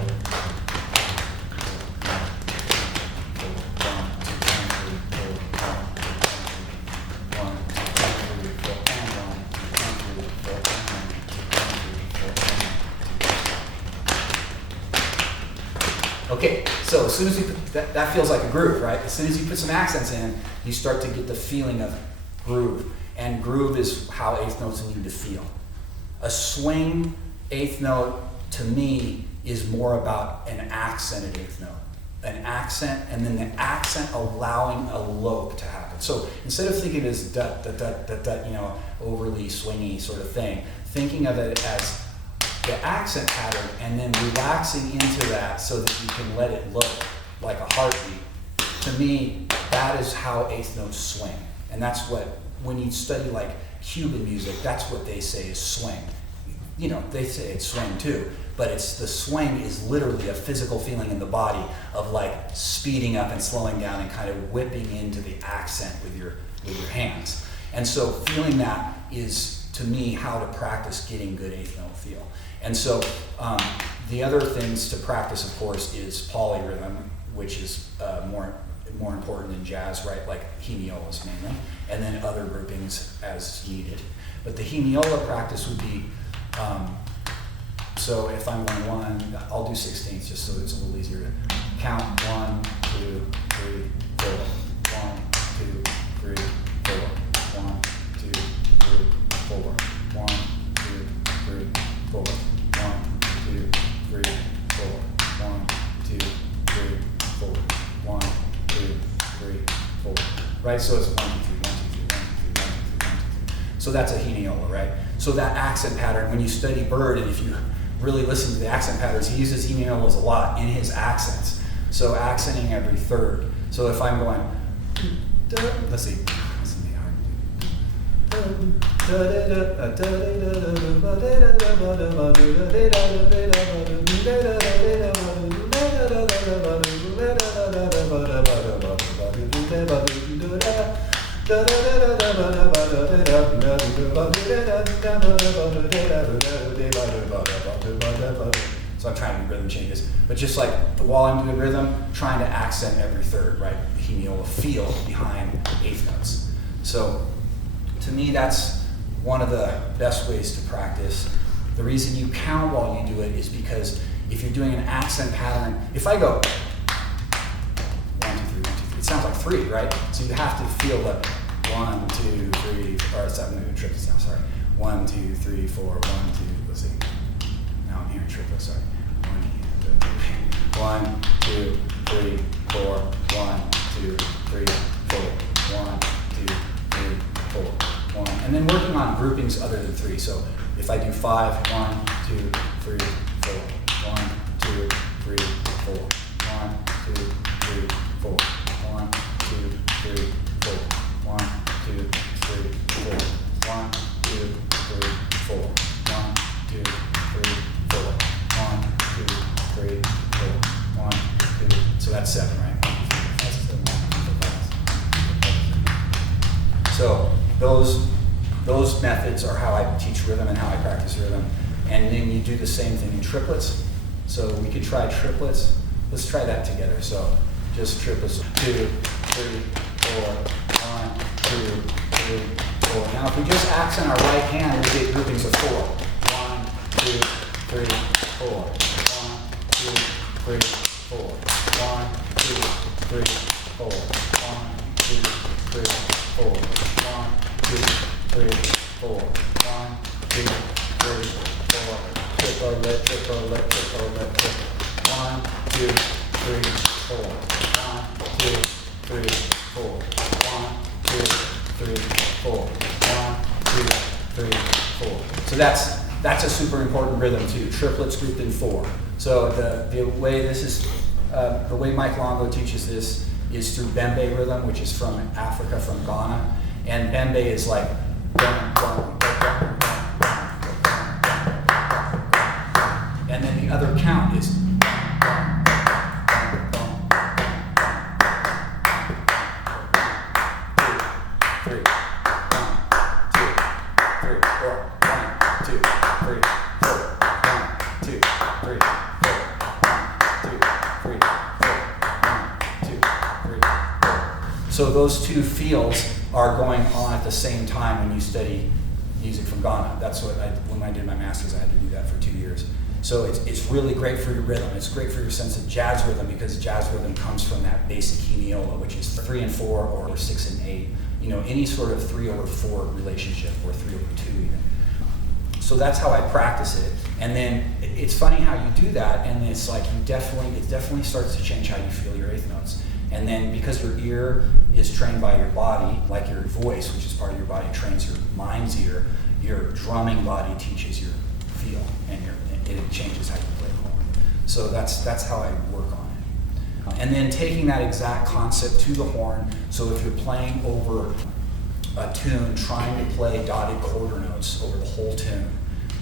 1, 2, 3, 4, and 1, 2, 3, 4, and 1, 2, 3, 4. Okay, so as soon as you put that feels like a groove, right? As soon as you put some accents in, you start to get the feeling of groove. And groove is how eighth notes need to feel. A swing eighth note, to me, is more about an accented eighth note. An accent, and then the accent allowing a lope to happen. So instead of thinking of it as dut, dut, dut, dut, dut, overly swingy sort of thing, thinking of it as the accent pattern and then relaxing into that so that you can let it look like a heartbeat. To me, that is how eighth notes swing. And that's what, when you study like Cuban music, that's what they say is swing. They say it's swing too, but it's the swing is literally a physical feeling in the body of like speeding up and slowing down and kind of whipping into the accent with your hands. And so feeling that is, to me, how to practice getting good eighth note feel. And so the other things to practice, of course, is polyrhythm, which is more important in jazz, right? Like hemiolas mainly. and then other groupings as needed. But the hemiola practice would be, so if I'm going 1, I'll do 16ths just so it's a little easier to count. 1, 2, 3, 4. 1, 2, 3, 4. 1, 2, 3, 4. 1, 2, 3, 4. 1, 2, 3, 4. 1, 2, 3, 4. 1, 2, 3, 4. Right? So it's 1, 2, 3, 1, 2, 3, 1, 2, 3, 1, 2, 3, 1, 2, 3. So that's a hemiola, right? So that accent pattern, when you study Bird, and if you really listen to the accent patterns, he uses hemiolas a lot in his accents. So accenting every third. So if I'm going, let's see. So I'm trying to do rhythm changes, but just like while I'm doing rhythm, trying to accent every third, right? The hemiola feel behind eighth notes. So to me, that's one of the best ways to practice. The reason you count while you do it is because if you're doing an accent pattern, if I go 1, 2, 3, 1, 2, 3, it sounds like 3, right? So you have to feel the 1, 2, 3, or 7, I'm doing triplets now, sorry. 1, 2, 3, 4, 1, 2, let's see. Now I'm hearing triplets, sorry. 1, 2, 3, 4, 1, 2, 3, 4, 1, 2, 3, 4, 1. And then working on groupings other than 3. So if I do 5, 1, 2, 3, 4, 1, 2, 3, 4, 1, 2, 3, 4, 1, 2, 3, 4, 1, 2, 3, 4, 1, 2, 3, 4, 1, 2, 3, 4, 1, 2, 3, 4, 1, 2. So that's 7, right? 1, 2, 3, 4, 5, 6, 7, 8, 9, 10, 11. So those methods are how I teach rhythm and how I practice rhythm. And then you do the same thing in triplets. So we could try triplets. Let's try that together. So just triplets. 2, 3, 4, 1, 2, 3, 4. Now if we just accent our right hand, we get groupings of 4. 1, 2, 3, 4. 1, 2, 3, 4. 1, 2, 3, 4. 1, 2, 3, 4. 1, 2, 3, 4. 1, 2, 3, 4. Triplet, triplet, triplet, triplet. 1, 2, 3, 4. 1, 2, 3, 4. 1, 2, 3, 4. 1, 2, 3, 4. So that's a super important rhythm too. Triplets grouped in 4. So the way this is, the way Mike Longo teaches this is through Bembe rhythm, which is from Africa, from Ghana, and Bembe is like. And then the other count is. So those two feels are going on at the same time when you study music from Ghana. That's what when I did my master's, I had to do that for 2 years. So it's really great for your rhythm. It's great for your sense of jazz rhythm because jazz rhythm comes from that basic hemiola, which is 3 and 4 or 6 and 8. You know, any sort of 3/4 relationship or 3/2 even. So that's how I practice it. And then it's funny how you do that, and it's like it definitely starts to change how you feel your eighth notes. And then because your ear is trained by your body, like your voice, which is part of your body, trains your mind's ear, your drumming body teaches your feel, and it changes how you play the horn. So that's how I work on it. And then taking that exact concept to the horn, so if you're playing over a tune, trying to play dotted quarter notes over the whole tune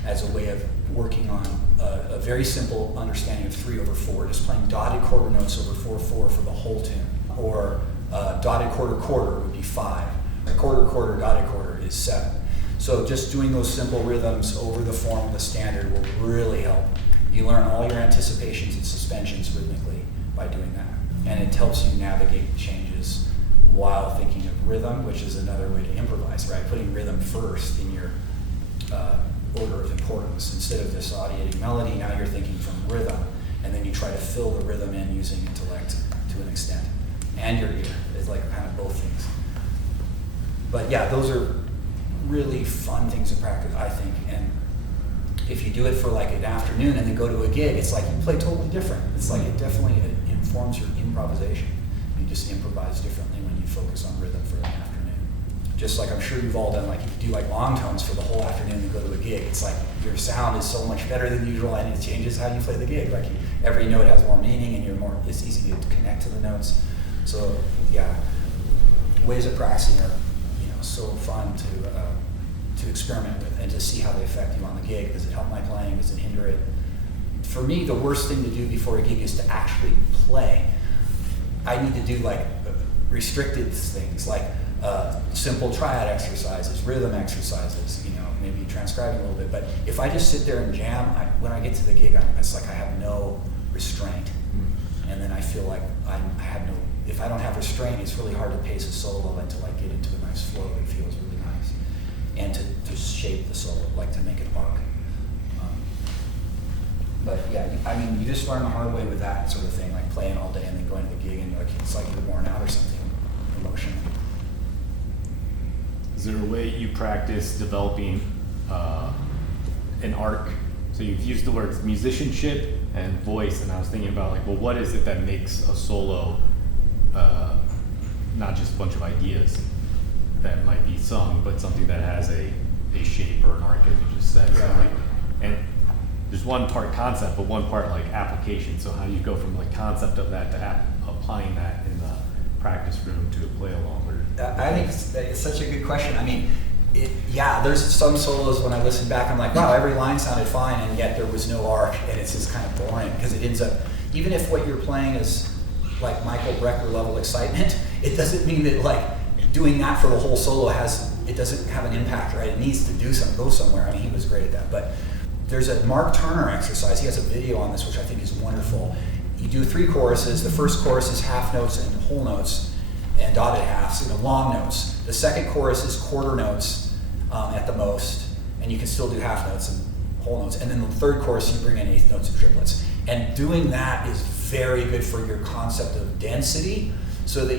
as a way of working on a very simple understanding of 3/4, just playing dotted quarter notes over 4/4 for the whole tune. Or dotted quarter would be 5. A quarter, dotted quarter is 7. So just doing those simple rhythms over the form of the standard will really help. You learn all your anticipations and suspensions rhythmically by doing that. And it helps you navigate changes while thinking of rhythm, which is another way to improvise, right? Putting rhythm first in your order of importance. Instead of dissociating melody, now you're thinking from rhythm, and then you try to fill the rhythm in using intellect to an extent, and your ear. It's like kind of both things. But yeah, those are really fun things to practice, I think. And if you do it for like an afternoon and then go to a gig, it's like you play totally different. It's like it definitely informs your improvisation. You just improvise differently when you focus on rhythm for an afternoon. Just like I'm sure you've all done, like if you do like long tones for the whole afternoon and go to a gig, it's like your sound is so much better than usual, and it changes how you play the gig. Like every note has more meaning, and it's easy to connect to the notes. So yeah, ways of practicing are so fun to experiment with and to see how they affect you on the gig. Does it help my playing? Does it hinder it? For me, the worst thing to do before a gig is to actually play. I need to do like restricted things, like simple triad exercises, rhythm exercises, maybe transcribing a little bit. But if I just sit there and jam, when I get to the gig, it's like I have no restraint. And then I feel like if I don't have restraint, it's really hard to pace a solo and to like get into a nice flow that feels really nice. And to shape the solo, like to make it arc. But yeah, I mean, you just learn the hard way with that sort of thing, like playing all day and then going to the gig and it's like you're worn out or something emotionally. Is there a way you practice developing an arc? So you've used the words musicianship and voice, and I was thinking about like, well, what is it that makes a solo not just a bunch of ideas that might be sung, but something that has a shape or an arc, as you just said. Yeah. So like, and there's one part concept, but one part like application. So how do you go from like concept of that to applying that in the practice room to play along? I think it's such a good question. I mean, there's some solos when I listen back, I'm like, wow, every line sounded fine, and yet there was no arc, and it's just kind of boring because it ends up, even if what you're playing is like Michael Brecker level excitement, it doesn't mean that like doing that for the whole solo it doesn't have an impact, right? It needs to go somewhere. I mean, he was great at that. But there's a Mark Turner exercise. He has a video on this, which I think is wonderful. You do 3 choruses. The first chorus is half notes and whole notes and dotted halves, long notes. The second chorus is quarter notes at the most, and you can still do half notes and whole notes. And then the third chorus, you bring in eighth notes and triplets. And doing that is very good for your concept of density, so that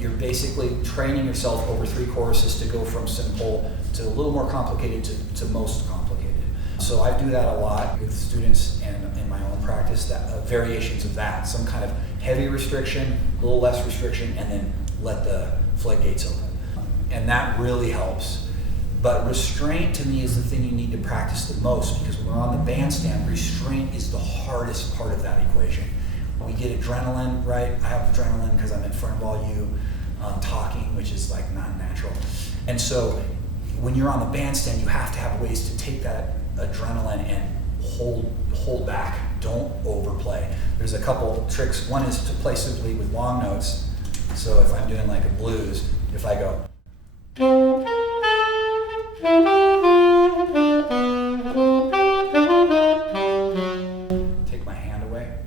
you're basically training yourself over 3 choruses to go from simple to a little more complicated to most complicated. So I do that a lot with students and in my own practice, that variations of that, some kind of heavy restriction, a little less restriction, and then let the floodgates open. And that really helps. But restraint to me is the thing you need to practice the most, because when we're on the bandstand, restraint is the hardest part of that equation. We get adrenaline, right? I have adrenaline because I'm in front of all you talking, which is like not natural. And so when you're on the bandstand, you have to have ways to take that adrenaline and hold back. Don't overplay. There's a couple tricks. One is to play simply with long notes. So if I'm doing like a blues, if I go, take my hand away.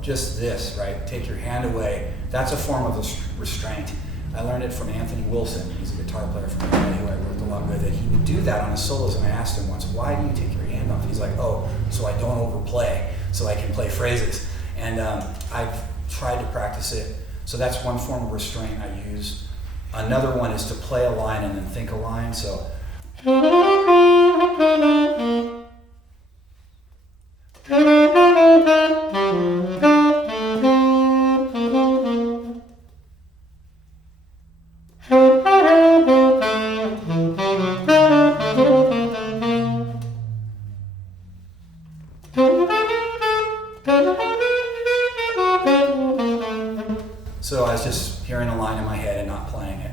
Just this, right? Take your hand away. That's a form of restraint. I learned it from Anthony Wilson. He's a guitar player from LA who I worked a lot with, and he would do that on his solos, and I asked him once, why do you take your hand off? He's like, oh, so I don't overplay, so I can play phrases. And I've tried to practice it. So that's one form of restraint I use. Another one is to play a line and then think a line. So So I was just hearing a line in my head and not playing it.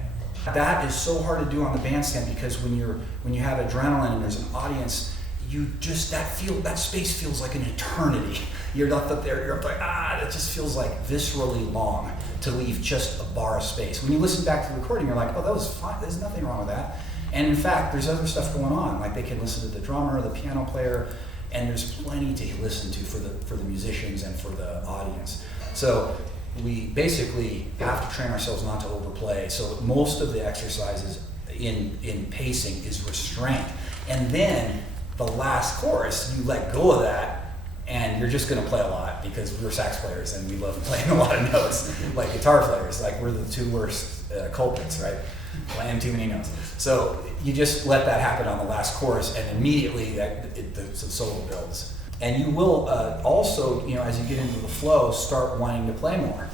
That is so hard to do on the bandstand because when you have adrenaline and there's an audience, you just that space feels like an eternity. You're not up there, you're up like, it just feels like viscerally long to leave just a bar of space. When you listen back to the recording, you're like, oh, that was fine, there's nothing wrong with that. And in fact, there's other stuff going on, like they can listen to the drummer, the piano player, and there's plenty to listen to for the musicians and for the audience. So we basically have to train ourselves not to overplay. So most of the exercises in pacing is restraint. And then the last chorus, you let go of that, and you're just going to play a lot because we're sax players and we love playing a lot of notes. Like guitar players, like we're the two worst culprits, right? Playing too many notes. So you just let that happen on the last chorus, and immediately the solo builds. And you will also, as you get into the flow, start wanting to play more.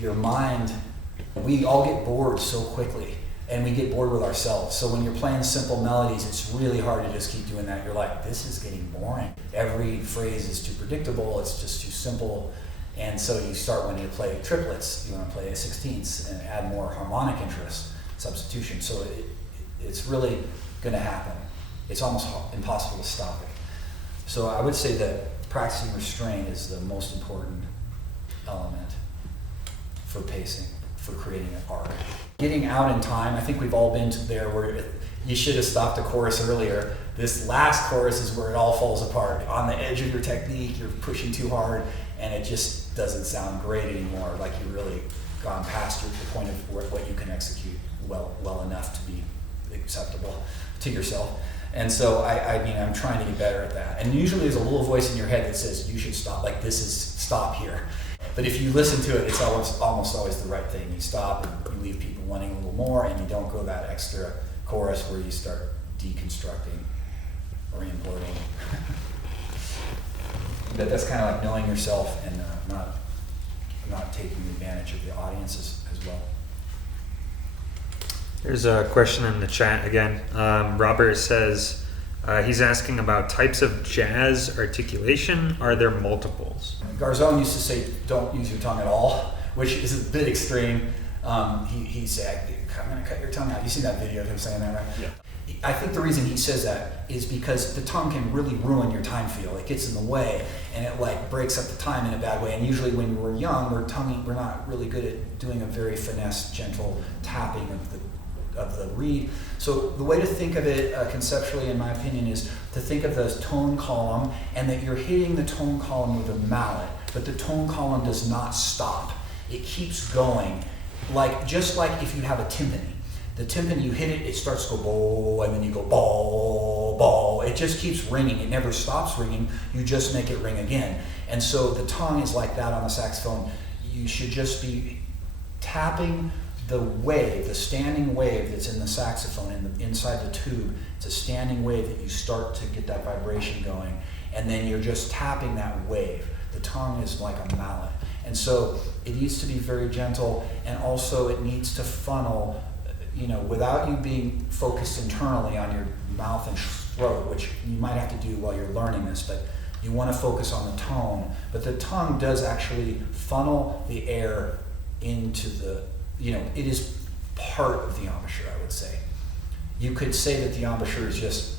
Your mind, we all get bored so quickly, and we get bored with ourselves. So when you're playing simple melodies, it's really hard to just keep doing that. You're like, this is getting boring. Every phrase is too predictable, it's just too simple. And so you start wanting to play triplets, you want to play A16ths and add more harmonic interest, substitution. So it's really going to happen. It's almost impossible to stop it. So I would say that practicing restraint is the most important element for pacing, for creating an art. Getting out in time, I think we've all been to there where you should have stopped the chorus earlier. This last chorus is where it all falls apart. On the edge of your technique, you're pushing too hard, and it just doesn't sound great anymore, like you've really gone past the point of what you can execute well enough to be acceptable to yourself. And so I'm trying to get better at that. And usually there's a little voice in your head that says you should stop, like this is stop here. But if you listen to it, it's almost always the right thing. You stop and you leave people wanting a little more, and you don't go that extra chorus where you start deconstructing or imploding. But that's kind of like knowing yourself and not taking advantage of the audience as well. There's a question in the chat again. Robert says he's asking about types of jazz articulation. Are there multiples? Garzone used to say, don't use your tongue at all, which is a bit extreme. He said, I'm going to cut your tongue out. You see that video of him saying that, right? Yeah. I think the reason he says that is because the tongue can really ruin your time feel. It gets in the way, and it like breaks up the time in a bad way. And usually when we're young, we're not really good at doing a very finesse, gentle tapping of the reed. So the way to think of it conceptually, in my opinion, is to think of the tone column, and that you're hitting the tone column with a mallet, but the tone column does not stop. It keeps going, just like if you have a timpani. The timpani, you hit it, it starts to go bow, and then you go bow, bow. It just keeps ringing. It never stops ringing. You just make it ring again. And so the tongue is like that on the saxophone. You should just be tapping the wave, the standing wave that's in the saxophone, inside the tube. It's a standing wave that you start to get that vibration going, and then you're just tapping that wave. The tongue is like a mallet. And so it needs to be very gentle, and also it needs to funnel, without you being focused internally on your mouth and throat, which you might have to do while you're learning this, but you want to focus on the tone. But the tongue does actually funnel the air into it is part of the embouchure, I would say. You could say that the embouchure is just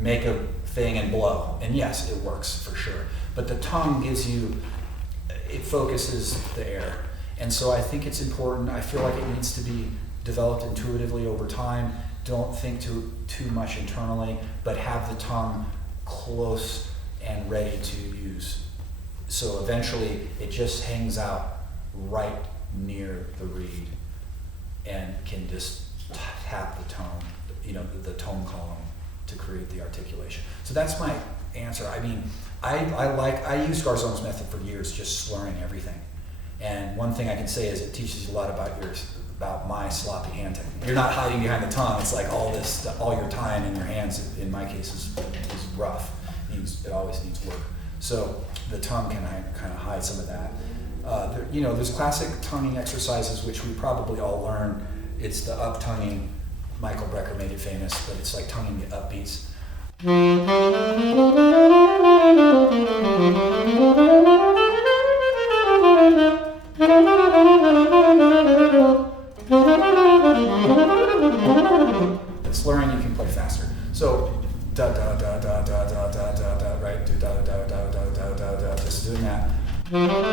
make a thing and blow. And yes, it works for sure. But the tongue it focuses the air. And so I think it's important. I feel like it needs to be developed intuitively over time. Don't think too much internally, but have the tongue close and ready to use. So eventually it just hangs out right near the reed and can just tap the tone, the tone column to create the articulation. So that's my answer. I mean, I used Garzone's method for years, just slurring everything. And one thing I can say is it teaches you a lot about my sloppy hand technique. You're not hiding behind the tongue. It's like all your time in your hands, in my case, is rough. It always needs work. So the tongue can kind of hide some of that. There's classic tonguing exercises, which we probably all learn. It's the up-tonguing. Michael Brecker made it famous, but it's like tonguing the upbeats. da da da da da da da da da, right? Do da da da da da da da, just doing that. Da da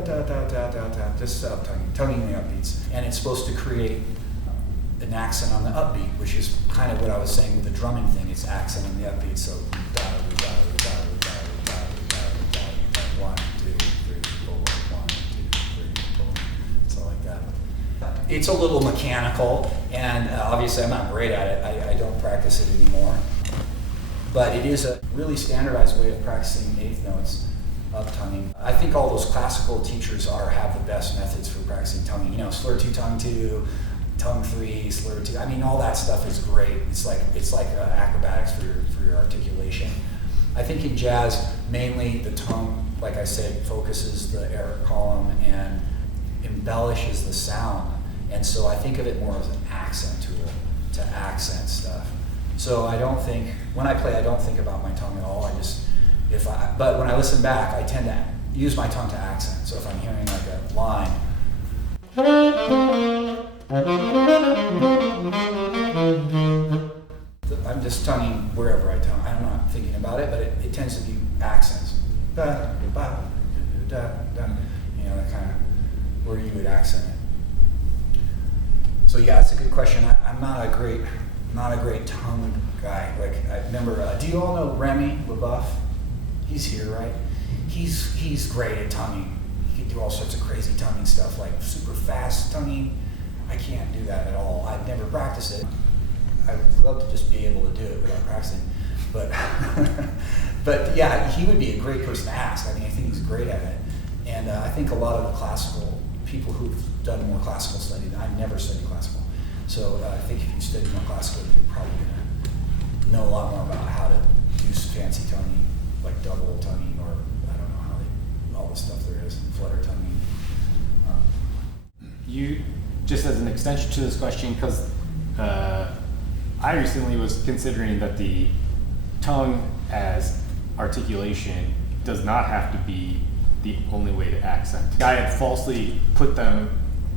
da da da da da, just tonguing the upbeats, and it's supposed to create an accent on the upbeat, which is kind of what I was saying with the drumming thing. It's accent on the upbeat, so da da da da da da da da da, 1, 2, 3, 4, 1, 2, 3, 4, so like that. It's a little mechanical, and obviously I'm not great at it. I don't practice it anymore, but it is a really standardized way of practicing eighth notes. Up tonguing. I think all those classical teachers have the best methods for practicing tonguing. You know, slur 2, tongue 2, tongue 3, slur 2. I mean, all that stuff is great. It's like acrobatics for your articulation. I think in jazz, mainly the tongue, like I said, focuses the air column and embellishes the sound. And so I think of it more as an accent tool to accent stuff. So I don't think, when I play, I don't think about my tongue at all. But when I listen back, I tend to use my tongue to accent. So if I'm hearing like a line, I'm just tonguing wherever I tongue. I'm not thinking about it, but it tends to be accents. Da, da, da, da, you know, that kind of where you would accent it. So yeah, that's a good question. I'm not a great tongue guy. Like I remember, do you all know Remy Blvd? He's here, right? He's great at tonguing. He can do all sorts of crazy tonguing stuff, like super fast tonguing. I can't do that at all. I've never practiced it. I would love to just be able to do it without practicing. But but yeah, he would be a great person to ask. I mean, I think he's great at it. And I think a lot of the classical people who've done more classical study, I've never studied classical. So I think if you study more classical, you're probably gonna know a lot more about how to do fancy tonguing, like double tonguing, or I don't know all the stuff there is, flutter tonguing. You, just as an extension to this question, because I recently was considering that the tongue as articulation does not have to be the only way to accent. I had falsely put them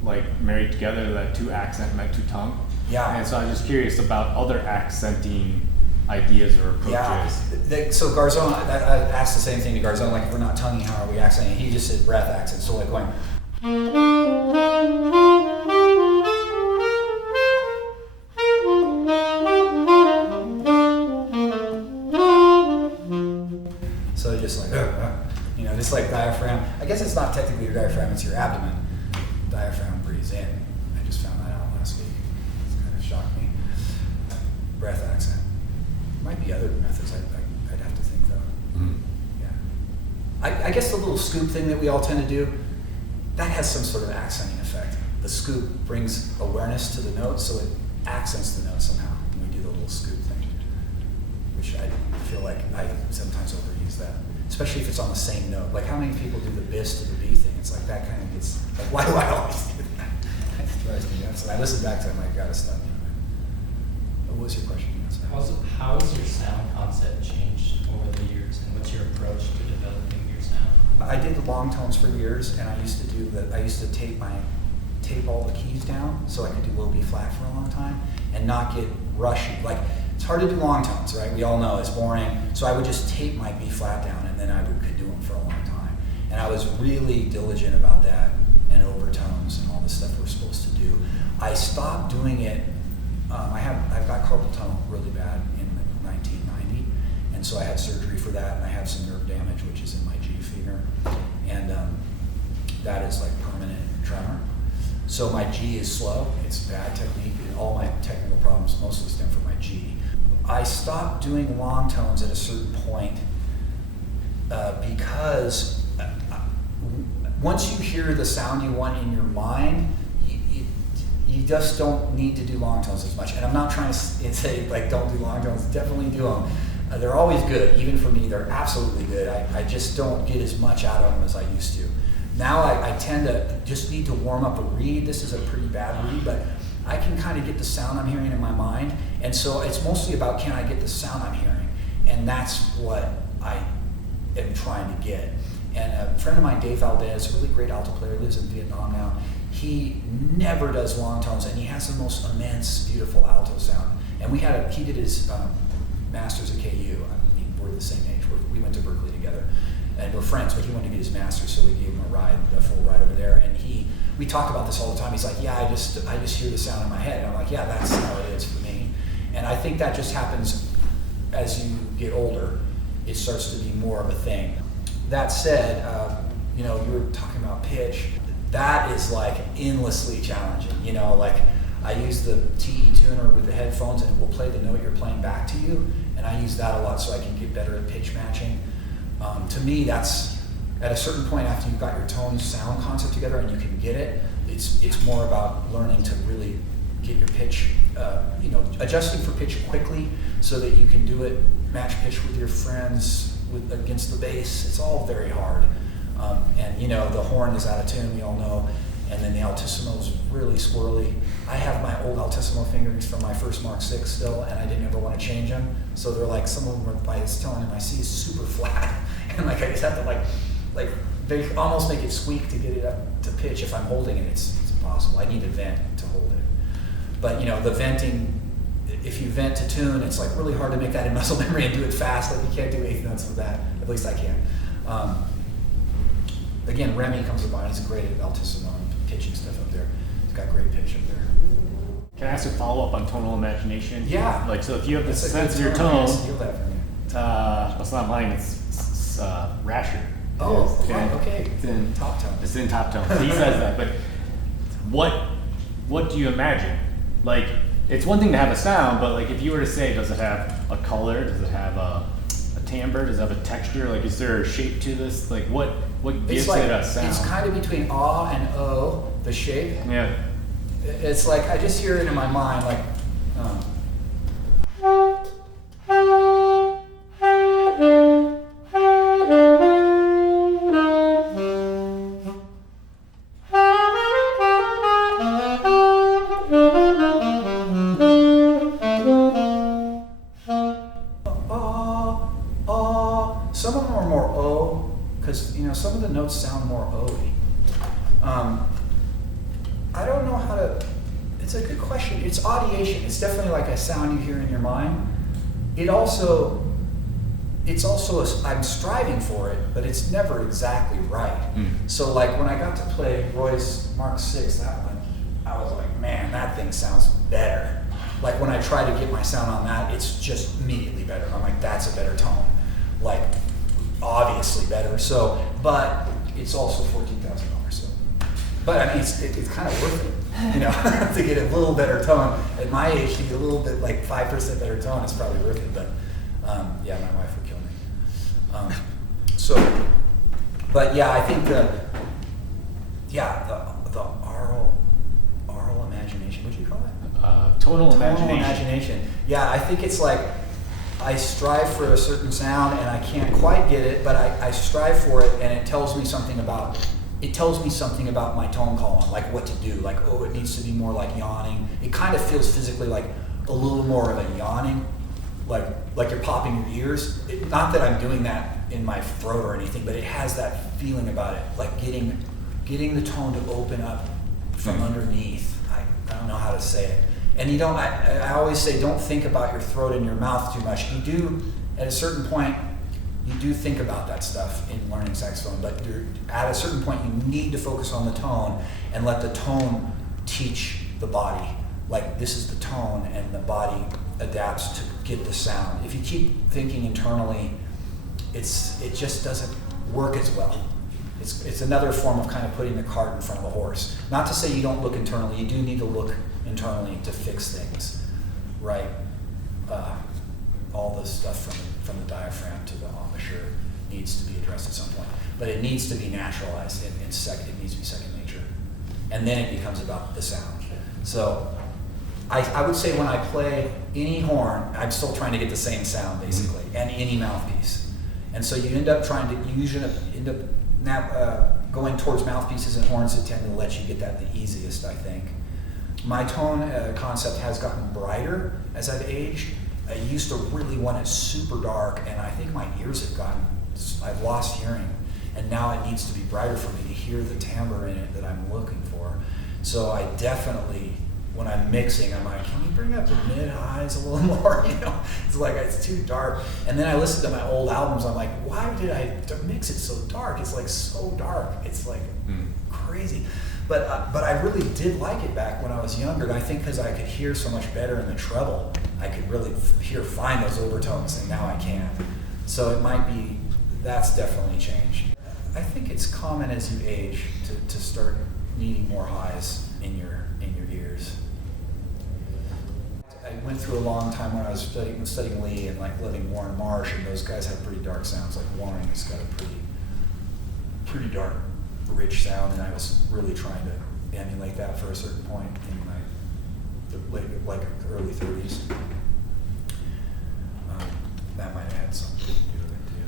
like married together, that to accent meant to tongue. Yeah. And so I was just curious about other accenting ideas or approaches. Yeah. So Garzon, I asked the same thing to Garzon, like if we're not tonguing, how are we accenting? He just said breath accent. So like going. So just like, you know, just like diaphragm. I guess it's not technically your diaphragm, it's your abdomen. Diaphragm breathes in. I just found that out last week. It's kind of shocked me. Breath accent. Might be other methods. I'd have to think though. Mm-hmm. Yeah. I guess the little scoop thing that we all tend to do, that has some sort of accenting effect. The scoop brings awareness to the note, so it accents the note somehow when we do the little scoop thing, which I feel like I sometimes overuse that, especially if it's on the same note. Like how many people do the bis to the B thing? It's like that kind of gets, like why do I always do that? It drives me nuts. And I listen back to it, I'm like, gotta stop doing that. What was your question? How has your sound concept changed over the years, and what's your approach to developing your sound? I did the long tones for years, and I used to tape all the keys down so I could do low B flat for a long time and not get rushy. Like it's hard to do long tones, right? We all know it's boring. So I would just tape my B flat down, and then I could do them for a long time. And I was really diligent about that, and overtones and all the stuff we're supposed to do. I stopped doing it. I've got carpal tunnel really bad in 1990, and so I had surgery for that, and I have some nerve damage, which is in my G finger, and that is like permanent tremor. So my G is slow. It's bad technique. All my technical problems mostly stem from my G. I stopped doing long tones at a certain point because once you hear the sound you want in your mind, you just don't need to do long tones as much. And I'm not trying to say like don't do long tones. Definitely do them. They're always good. Even for me, they're absolutely good. I just don't get as much out of them as I used to. Now I tend to just need to warm up a reed. This is a pretty bad reed, but I can kind of get the sound I'm hearing in my mind. And so it's mostly about, can I get the sound I'm hearing? And that's what I am trying to get. And a friend of mine, Dave Valdez, a really great alto player, lives in Vietnam now. he never does long tones, and he has the most immense, beautiful alto sound. And he did his master's at KU. I mean, we're the same age. We went to Berkeley together, and we're friends. But he wanted to get his master's, so we gave him a full ride over there. And we talk about this all the time. He's like, yeah, I just hear the sound in my head. And I'm like, yeah, that's how it is for me. And I think that just happens as you get older. It starts to be more of a thing. That said, you were talking about pitch. That is like endlessly challenging. Like I use the TE tuner with the headphones, and it will play the note you're playing back to you. And I use that a lot so I can get better at pitch matching. To me, that's at a certain point after you've got your tone sound concept together and you can get it. It's more about learning to really get your pitch, adjusting for pitch quickly so that you can do it, match pitch with your friends against the bass. It's all very hard. And the horn is out of tune, we all know, and then the altissimo is really squirrely. I have my old altissimo fingerings from my first Mark VI still, and I didn't ever want to change them. So they're like, some of them are, I was telling him, I see is super flat, and like I just have to like they almost make it squeak to get it up to pitch. If I'm holding it, it's impossible. I need a vent to hold it. But the venting, if you vent to tune, it's like really hard to make that in muscle memory and do it fast. Like you can't do eighth notes with that. At least I can. Again, Remy comes to mind. He's great at altissimo and pitching stuff up there. He's got great pitch up there. Can I ask a follow-up on tonal imagination? Yeah. Like, so if you have the That's a sense of good your tone. tone, Steal that from you. it's not mine, it's Rasher. Oh, It is. And okay. It's in Top tone. It's in top tone. So he says that, but what do you imagine? Like, it's one thing to have a sound, but like if you were to say, does it have a color? Does it have a timbre? Does it have a texture? Like, is there a shape to this? Like, what gives it a sound? It's kind of between ah and o, the shape. Yeah. It's like, I just hear it in my mind, like, some of them are more O, because some of the notes sound more O-y. I don't know how to. It's a good question. It's audiation. It's definitely like a sound you hear in your mind. It's also I'm striving for it, but it's never exactly right. So like when I got to play Roy's Mark VI, that one, I was like, man, that thing sounds better. Like when I try to get my sound on that, it's just immediately better. I'm like, that's a better tone. Like, obviously better. So, but it's also $14,000. So, but I mean, it's kind of worth it, to get a little better tone. At my age, to get a little bit like 5% better tone is probably worth it. But yeah, my wife would kill me. But yeah, I think the aural imagination. What do you call it? Tonal Tonal imagination. imagination. Yeah, I think it's like I strive for a certain sound and I can't quite get it, but I strive for it, and it tells me something about my tone column, like what to do. Like, oh, it needs to be more like yawning. It kind of feels physically like a little more of a yawning, like you're popping your ears. Not that I'm doing that in my throat or anything, but it has that feeling about it, like getting the tone to open up from underneath. I don't know how to say it. And I always say, don't think about your throat and your mouth too much. You do, at a certain point, you do think about that stuff in learning saxophone, but at a certain point, you need to focus on the tone and let the tone teach the body. Like, this is the tone, and the body adapts to get the sound. If you keep thinking internally, it just doesn't work as well. It's another form of kind of putting the cart in front of a horse. Not to say you don't look internally. You do need to look internally to fix things, right? All the stuff from the diaphragm to the embouchure needs to be addressed at some point, but it needs to be naturalized. It needs to be second nature, and then it becomes about the sound. So I would say when I play any horn, I'm still trying to get the same sound basically, and any mouthpiece. And so you end up going towards mouthpieces and horns that tend to let you get that the easiest, I think. My tone concept has gotten brighter as I've aged. I used to really want it super dark, and I think my ears have I've lost hearing, and now it needs to be brighter for me to hear the timbre in it that I'm looking for. So I definitely, when I'm mixing, I'm like, can you bring up the mid-highs a little more? You know, it's like, it's too dark. And then I listen to my old albums, I'm like, why did I mix it so dark? It's like so dark. It's like crazy. But I really did like it back when I was younger. And I think because I could hear so much better in the treble, I could really find those overtones, and now I can. So it might be, that's definitely changed. I think it's common as you age to start needing more highs in your ears. I went through a long time when I was studying Lee and like living Warren Marsh, and those guys have pretty dark sounds. Like Warren has got a pretty dark, rich sound, and I was really trying to emulate that for a certain point in my early 30s. That might have had something to do with it too.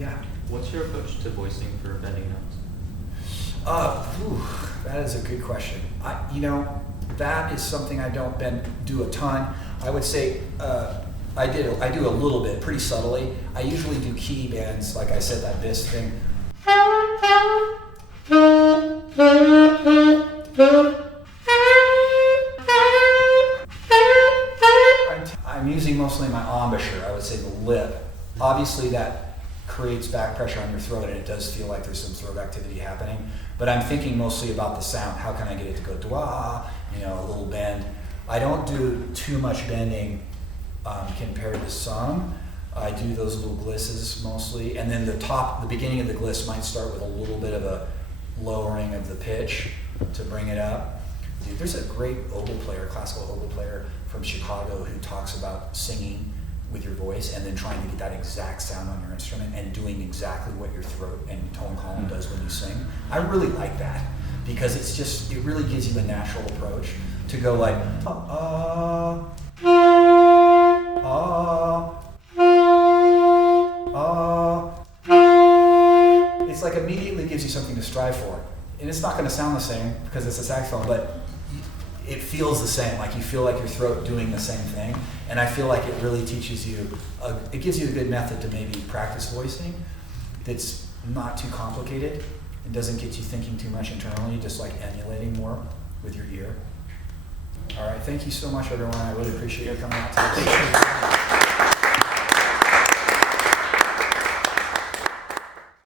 Yeah. What's your approach to voicing for bending notes? That is a good question. That is something I don't do a ton. I would say I do a little bit, pretty subtly. I usually do key bends, like I said, that bis thing. I'm using mostly my embouchure, I would say the lip. Obviously that creates back pressure on your throat, and it does feel like there's some throat activity happening. But I'm thinking mostly about the sound. How can I get it to go dwa, a little bend. I don't do too much bending compared to some. I do those little glisses mostly, and then the beginning of the gliss might start with a little bit of a lowering of the pitch to bring it up. Dude, there's a great oboe player, classical oboe player from Chicago, who talks about singing with your voice and then trying to get that exact sound on your instrument and doing exactly what your throat and tone column does when you sing. I really like that because it really gives you a natural approach to go like, it's like immediately gives you something to strive for. And it's not going to sound the same because it's a saxophone, but it feels the same, like you feel like your throat doing the same thing. And I feel like it really teaches you, it gives you a good method to maybe practice voicing that's not too complicated and doesn't get you thinking too much internally, just like emulating more with your ear. All right, thank you so much, everyone. I really appreciate you coming out today.